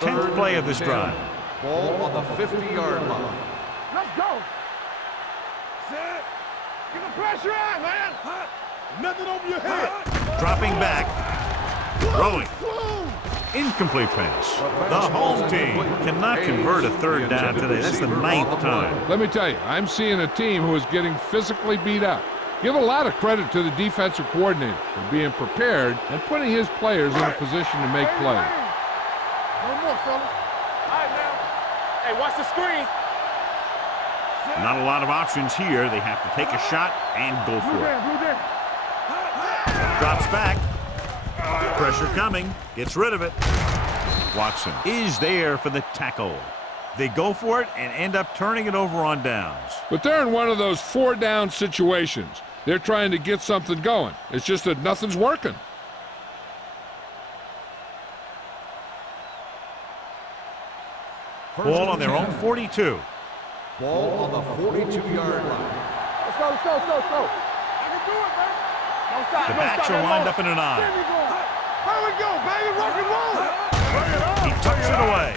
Tenth play of this drive. Ball on the 50-yard line. Let's go. Sit. Get the pressure on, man. Nothing over your head. Dropping back. Throwing. Incomplete pass. The home team cannot convert a 3rd down today. That's the 9th time. Let me tell you, I'm seeing a team who is getting physically beat up. Give a lot of credit to the defensive coordinator for being prepared and putting his players in a position to make plays. No more, fellas. All right, now. Hey, watch the screen. Not a lot of options here. They have to take a shot and go for it. Drops back. Pressure coming. Gets rid of it. Watson is there for the tackle. They go for it and end up turning it over on downs. But they're in one of those 4-down situations. They're trying to get something going. It's just that nothing's working. Ball on their own 42. Ball on the 42-yard line. Let's go, let's go, let's go, let's go. I can do it, baby. Don't stop, The don't backs stop are that lined ball. up in a 9. There we go. There we go, baby. Rock and roll. Bring it on. He tucks it away.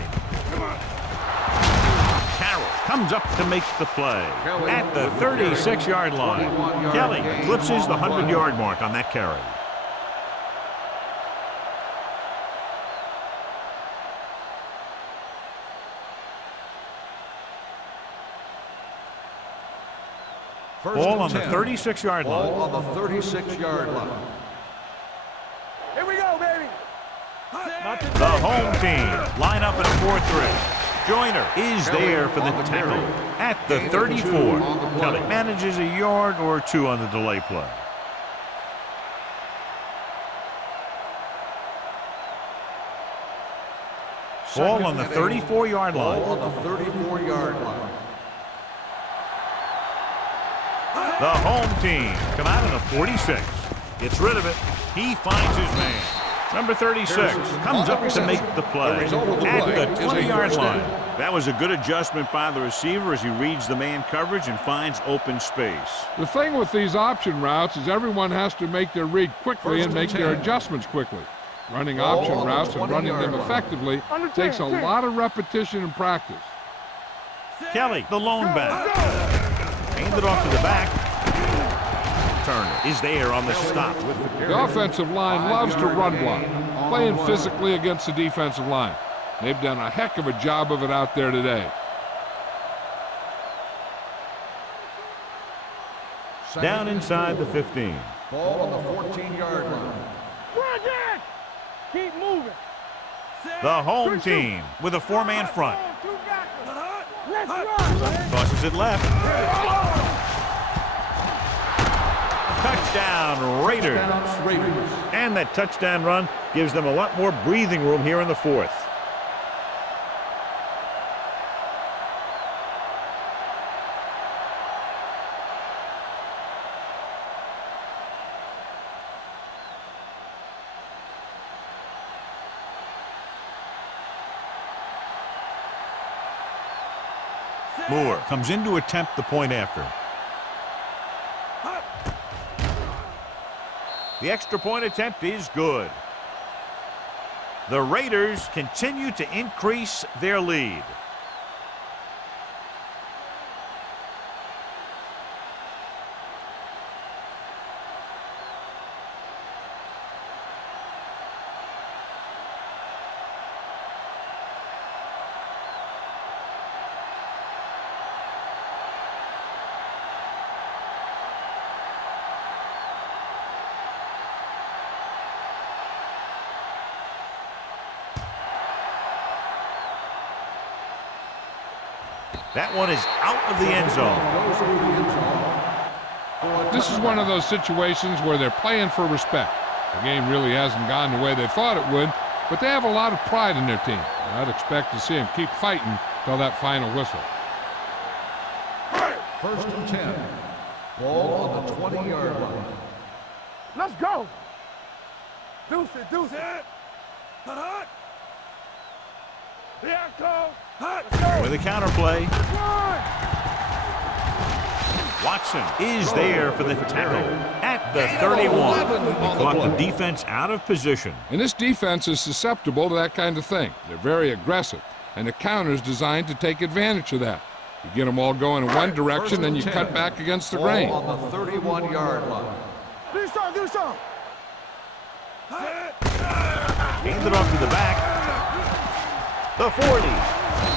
Carroll comes up to make the play at the 36-yard line. Kelly eclipses the 100-yard mark on that carry. Ball on the 36-yard line. Ball on the 36-yard line. Here we go, baby. The home team line up in a 4-3. Joyner is there for the tackle at the 34. Kelly manages a yard or 2 on the delay play. Ball on the 34-yard line. Ball on the 34-yard line. The home team come out in a 46. Gets rid of it. He finds his man. Number 36 comes up to make the play at the 20-yard line. That was a good adjustment by the receiver as he reads the man coverage and finds open space. The thing with these option routes is everyone has to make their read quickly and make their adjustments quickly. Running option routes and running them effectively takes a lot of repetition and practice. Kelly, the lone back. Handed off to the back. Turner is there on the stop. The offensive line loves to run block, playing physically against the defensive line. They've done a heck of a job of it out there today. Down inside the 15. Ball on the 14-yard line. Run that. Keep moving. The home team with a 4-man front. Let's run. Tosses it left. Touchdown, Raiders. And that touchdown run gives them a lot more breathing room here in the 4th. Moore comes in to attempt the point after. The extra point attempt is good. The Raiders continue to increase their lead. That one is out of the end zone. This is one of those situations where they're playing for respect. The game really hasn't gone the way they thought it would, but they have a lot of pride in their team. I'd expect to see them keep fighting till that final whistle. 1st and 10. Ball on the 20-yard line. Let's go. Deuce it, deuce it. Hut. Yeah, go. With a counter play. Watson is there for the tackle at the 31. They caught the defense out of position. And this defense is susceptible to that kind of thing. They're very aggressive, and the counter is designed to take advantage of that. You get them all going in one direction, then you cut back against the grain. Ball on the 31-yard line. Do something, do something. Handed off to the back. The 40.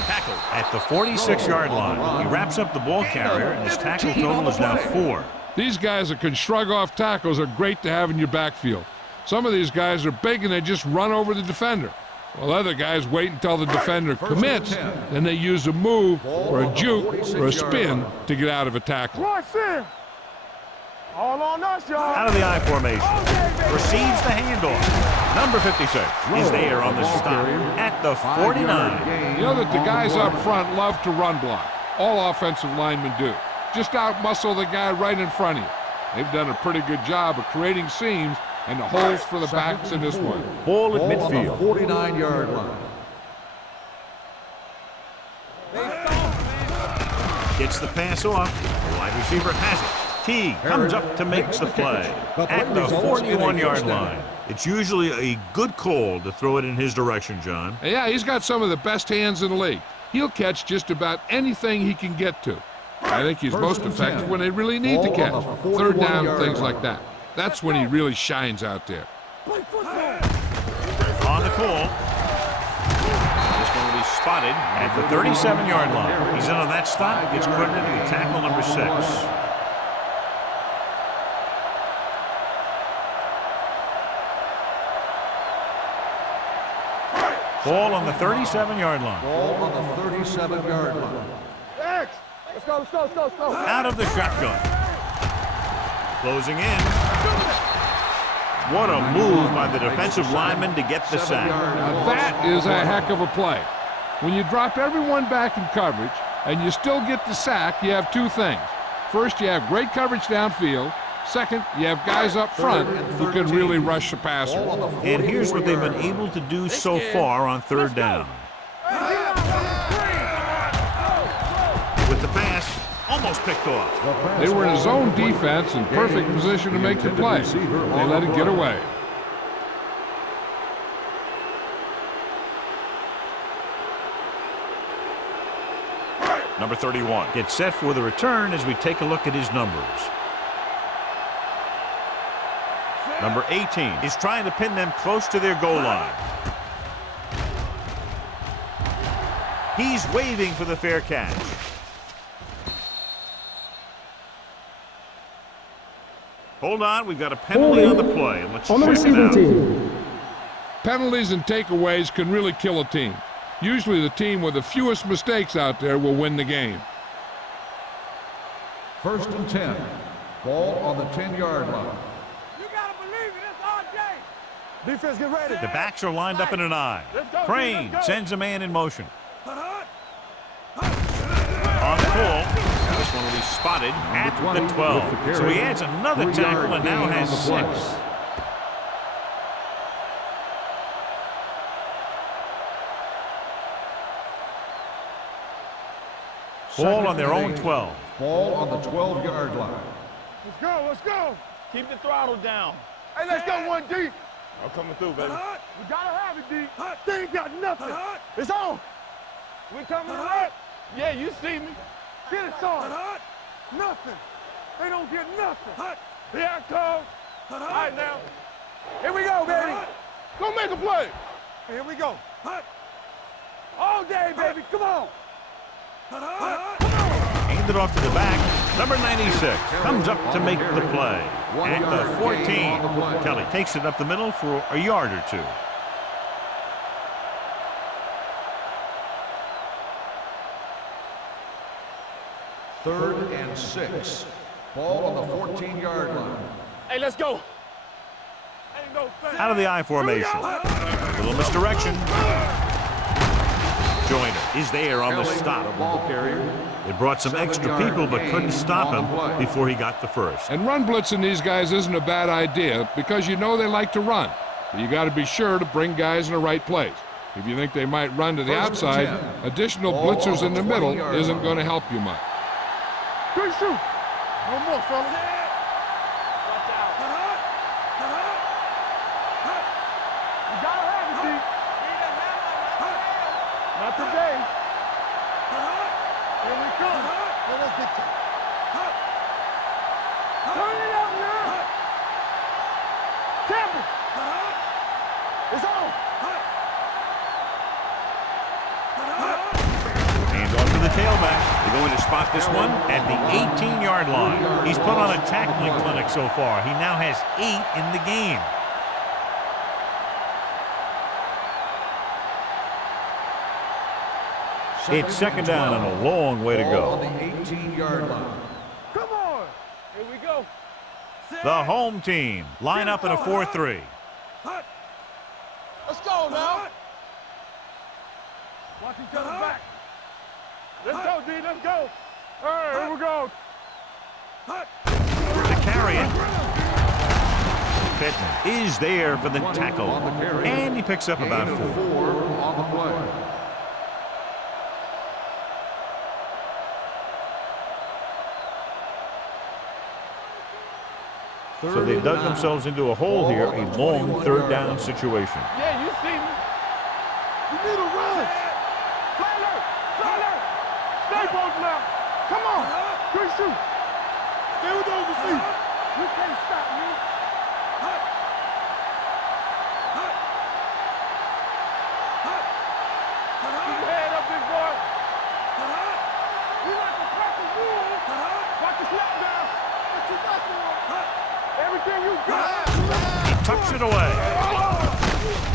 Tackle at the 46-yard line. He wraps up the ball carrier, and his tackle total is now 4. These guys that can shrug off tackles are great to have in your backfield. Some of these guys are big and they just run over the defender. While other guys wait until the defender commits, then they use a move or a juke or a spin to get out of a tackle. Rush in. All on us, y'all. Out of the I formation. Receives the handoff. Number 56 is there on the stop at the 49. You know that the guys up front love to run block. All offensive linemen do. Just out-muscle the guy right in front of you. They've done a pretty good job of creating seams and the holes for the backs in this one. Ball at Ball on the midfield. 49-yard line. Gets the pass off. The wide receiver has it. T comes up to make the play at the 41-yard line. It's usually a good call to throw it in his direction, John. Yeah, he's got some of the best hands in the league. He'll catch just about anything he can get to. I think he's most effective when they really need to catch. Third down, things like that. That's when he really shines out there. On the call. This one will be spotted at the 37-yard line. He's in on that stop. Gets credited with tackle number 6. Ball on the 37-yard line. Ball on the 37-yard line. X. Let's go, let's go, let's go, let's go. Out of the shotgun. Closing in. What a move by the defensive lineman to get the sack. Now that is a heck of a play. When you drop everyone back in coverage and you still get the sack, you have two things. First, you have great coverage downfield. Second, you have guys up front who can really rush the passer. And here's what they've been able to do so far on third down. With the pass, almost picked off. They were in a zone defense in perfect position to make the play. They let it get away. Number 31 gets set for the return as we take a look at his numbers. Number 18 is trying to pin them close to their goal line. He's waving for the fair catch. Hold on, we've got a penalty on the play. Let's check it out. Penalties and takeaways can really kill a team. Usually the team with the fewest mistakes out there will win the game. 1st and 10. Ball on the 10-yard line. Defense, get ready. The backs are lined up in an I. Crane sends a man in motion. On the pull. This one will be spotted at the 12. So he adds another tackle and now has 6. Ball on their own 12. Ball on the 12-yard line. Let's go, let's go. Keep the throttle down. Hey, let's go 1D. I'm coming through, baby. We gotta have it, D. They ain't got nothing. It's on. We coming right. Yeah, you see me. Get it, son. Nothing. They don't get nothing. Here I come. All right, now. Here we go, baby. Go make a play. Here we go. All day, baby. Come on. Handed off to the back. Number 96 comes up to make the play. At the 14, Kelly takes it up the middle for a yard or 2. Third and 6. Ball on the 14-yard line. Hey, let's go. Out of the I formation. A little misdirection. Joyner is there on the stop. Ball carrier. They brought some extra people but couldn't stop him before he got the first. And run blitzing these guys isn't a bad idea because you know they like to run. But you got to be sure to bring guys in the right place. If you think they might run to the outside, additional blitzers in the middle isn't going to help you much. Good shoot. One more, fella. Watch out. You gotta have it, D. Not today. Here we come. Let us get to it. Turn it up now. Tap it. It's on. Hands off to the tailback. They're going to spot this one at the 18-yard line. He's put on a tackling clinic so far. He now has 8 in the game. It's second down and a long way to go. On the 18-yard line. Come on. Here we go. The home team line up in a 4-3. Let's go now. Watch each other back. Let's go, D. Let's go. All right, here we go. To carry it. Pittman is there for the tackle. And he picks up about 4. 4 on the play. So they dug themselves into a hole here, a long third down situation. Yeah, you see me. You need a rush. Tyler! Tyler! Stay both now. Come on. Good shoot. Stay with those receivers. You can't stop me. Keep your head up, big boy. We like to crack the rules. Watch the snap down. What you got for him? Everything you got. He tucks it away.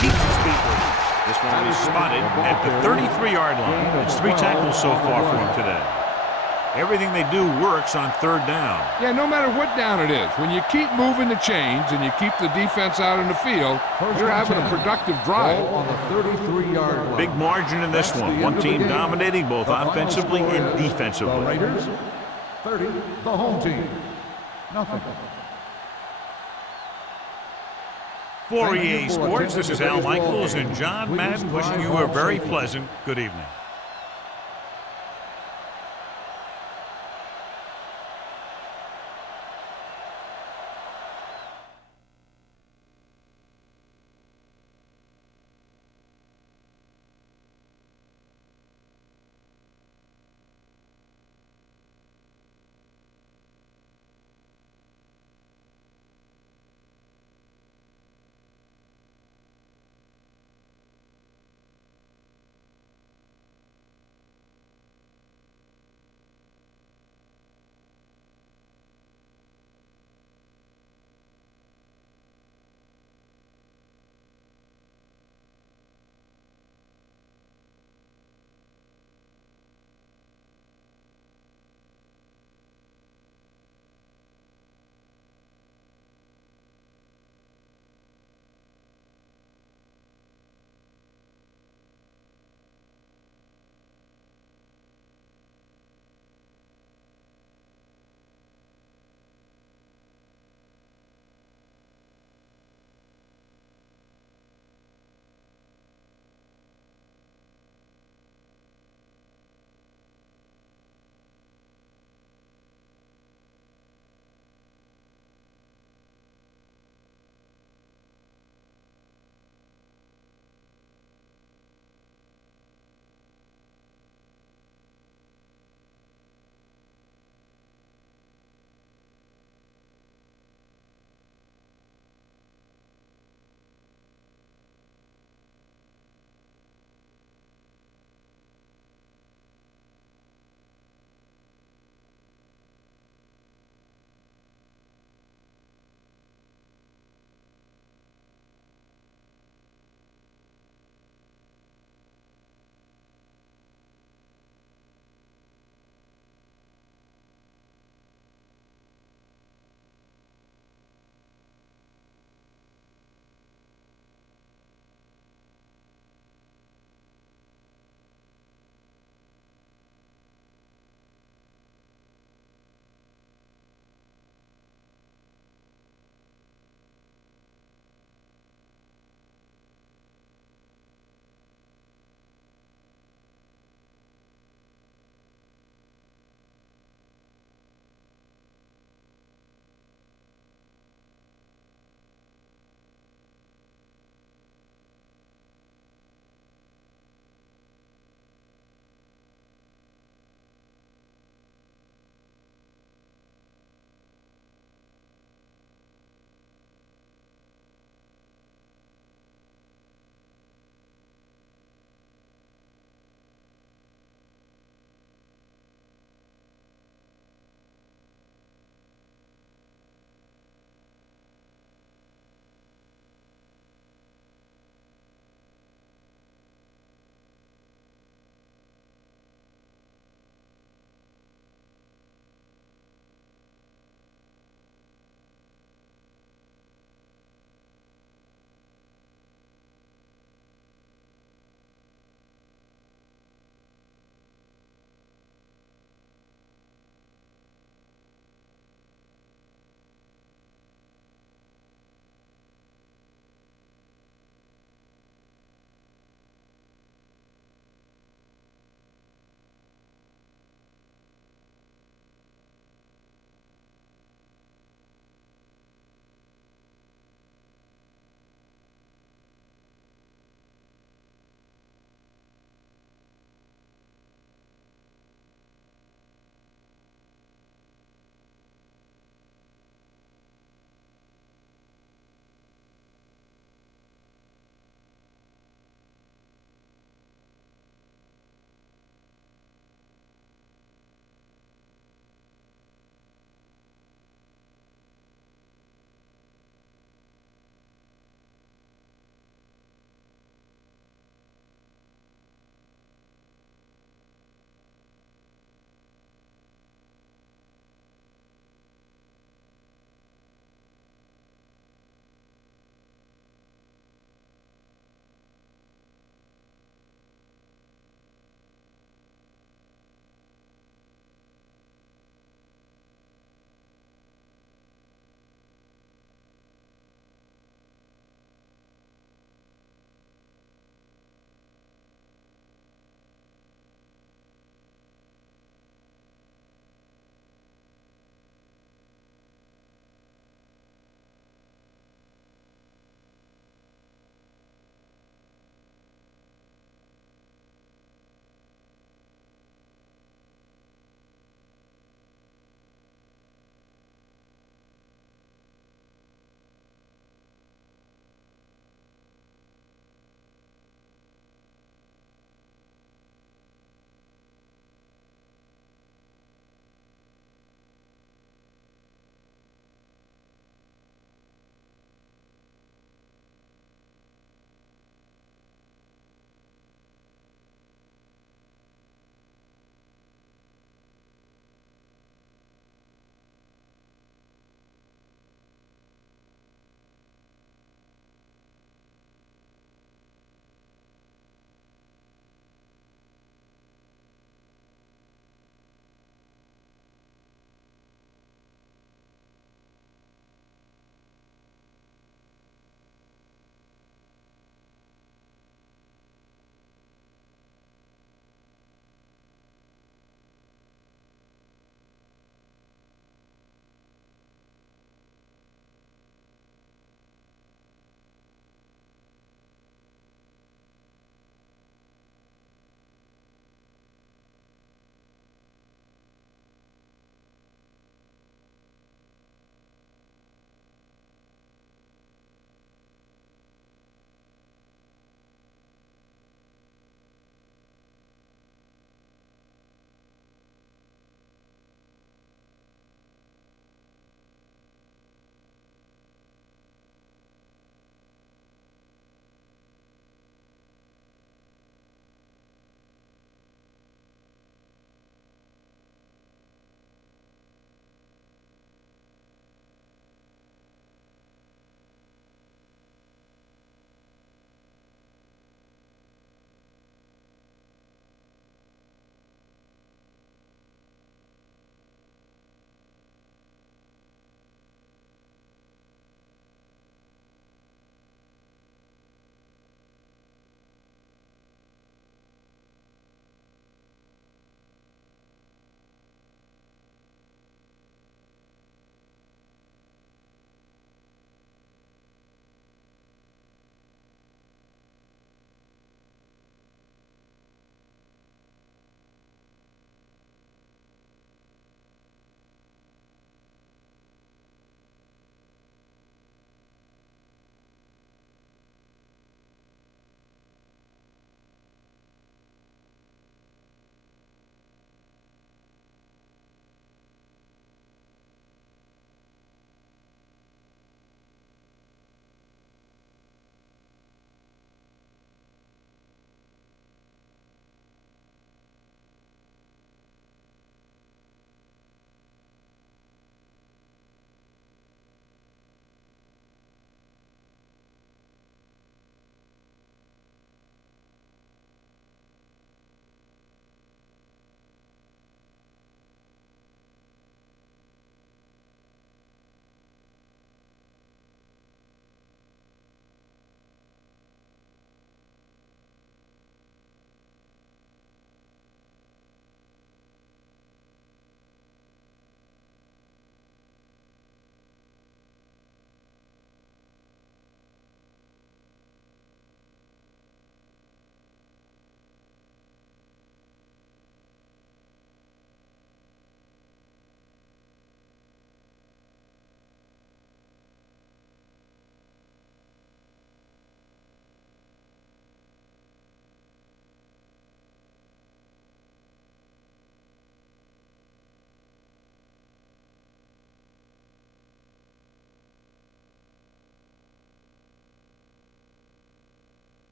Keeps his feet moving. This one is spotted at the 33-yard line. It's 3 tackles so far for him today. Everything they do works on third down. Yeah, no matter what down it is, when you keep moving the chains and you keep the defense out in the field, you're having a productive drive. Ball on the 33-yard line. Big margin in this That's one. the One end of the team game. dominating both The final offensively score and is The defensively. Raiders, 30, the home team. Nothing. For Thank you EA for Sports, attending this is Al today's ball Michaels game. and John Please Madden wishing drive you a home very safely. pleasant good evening.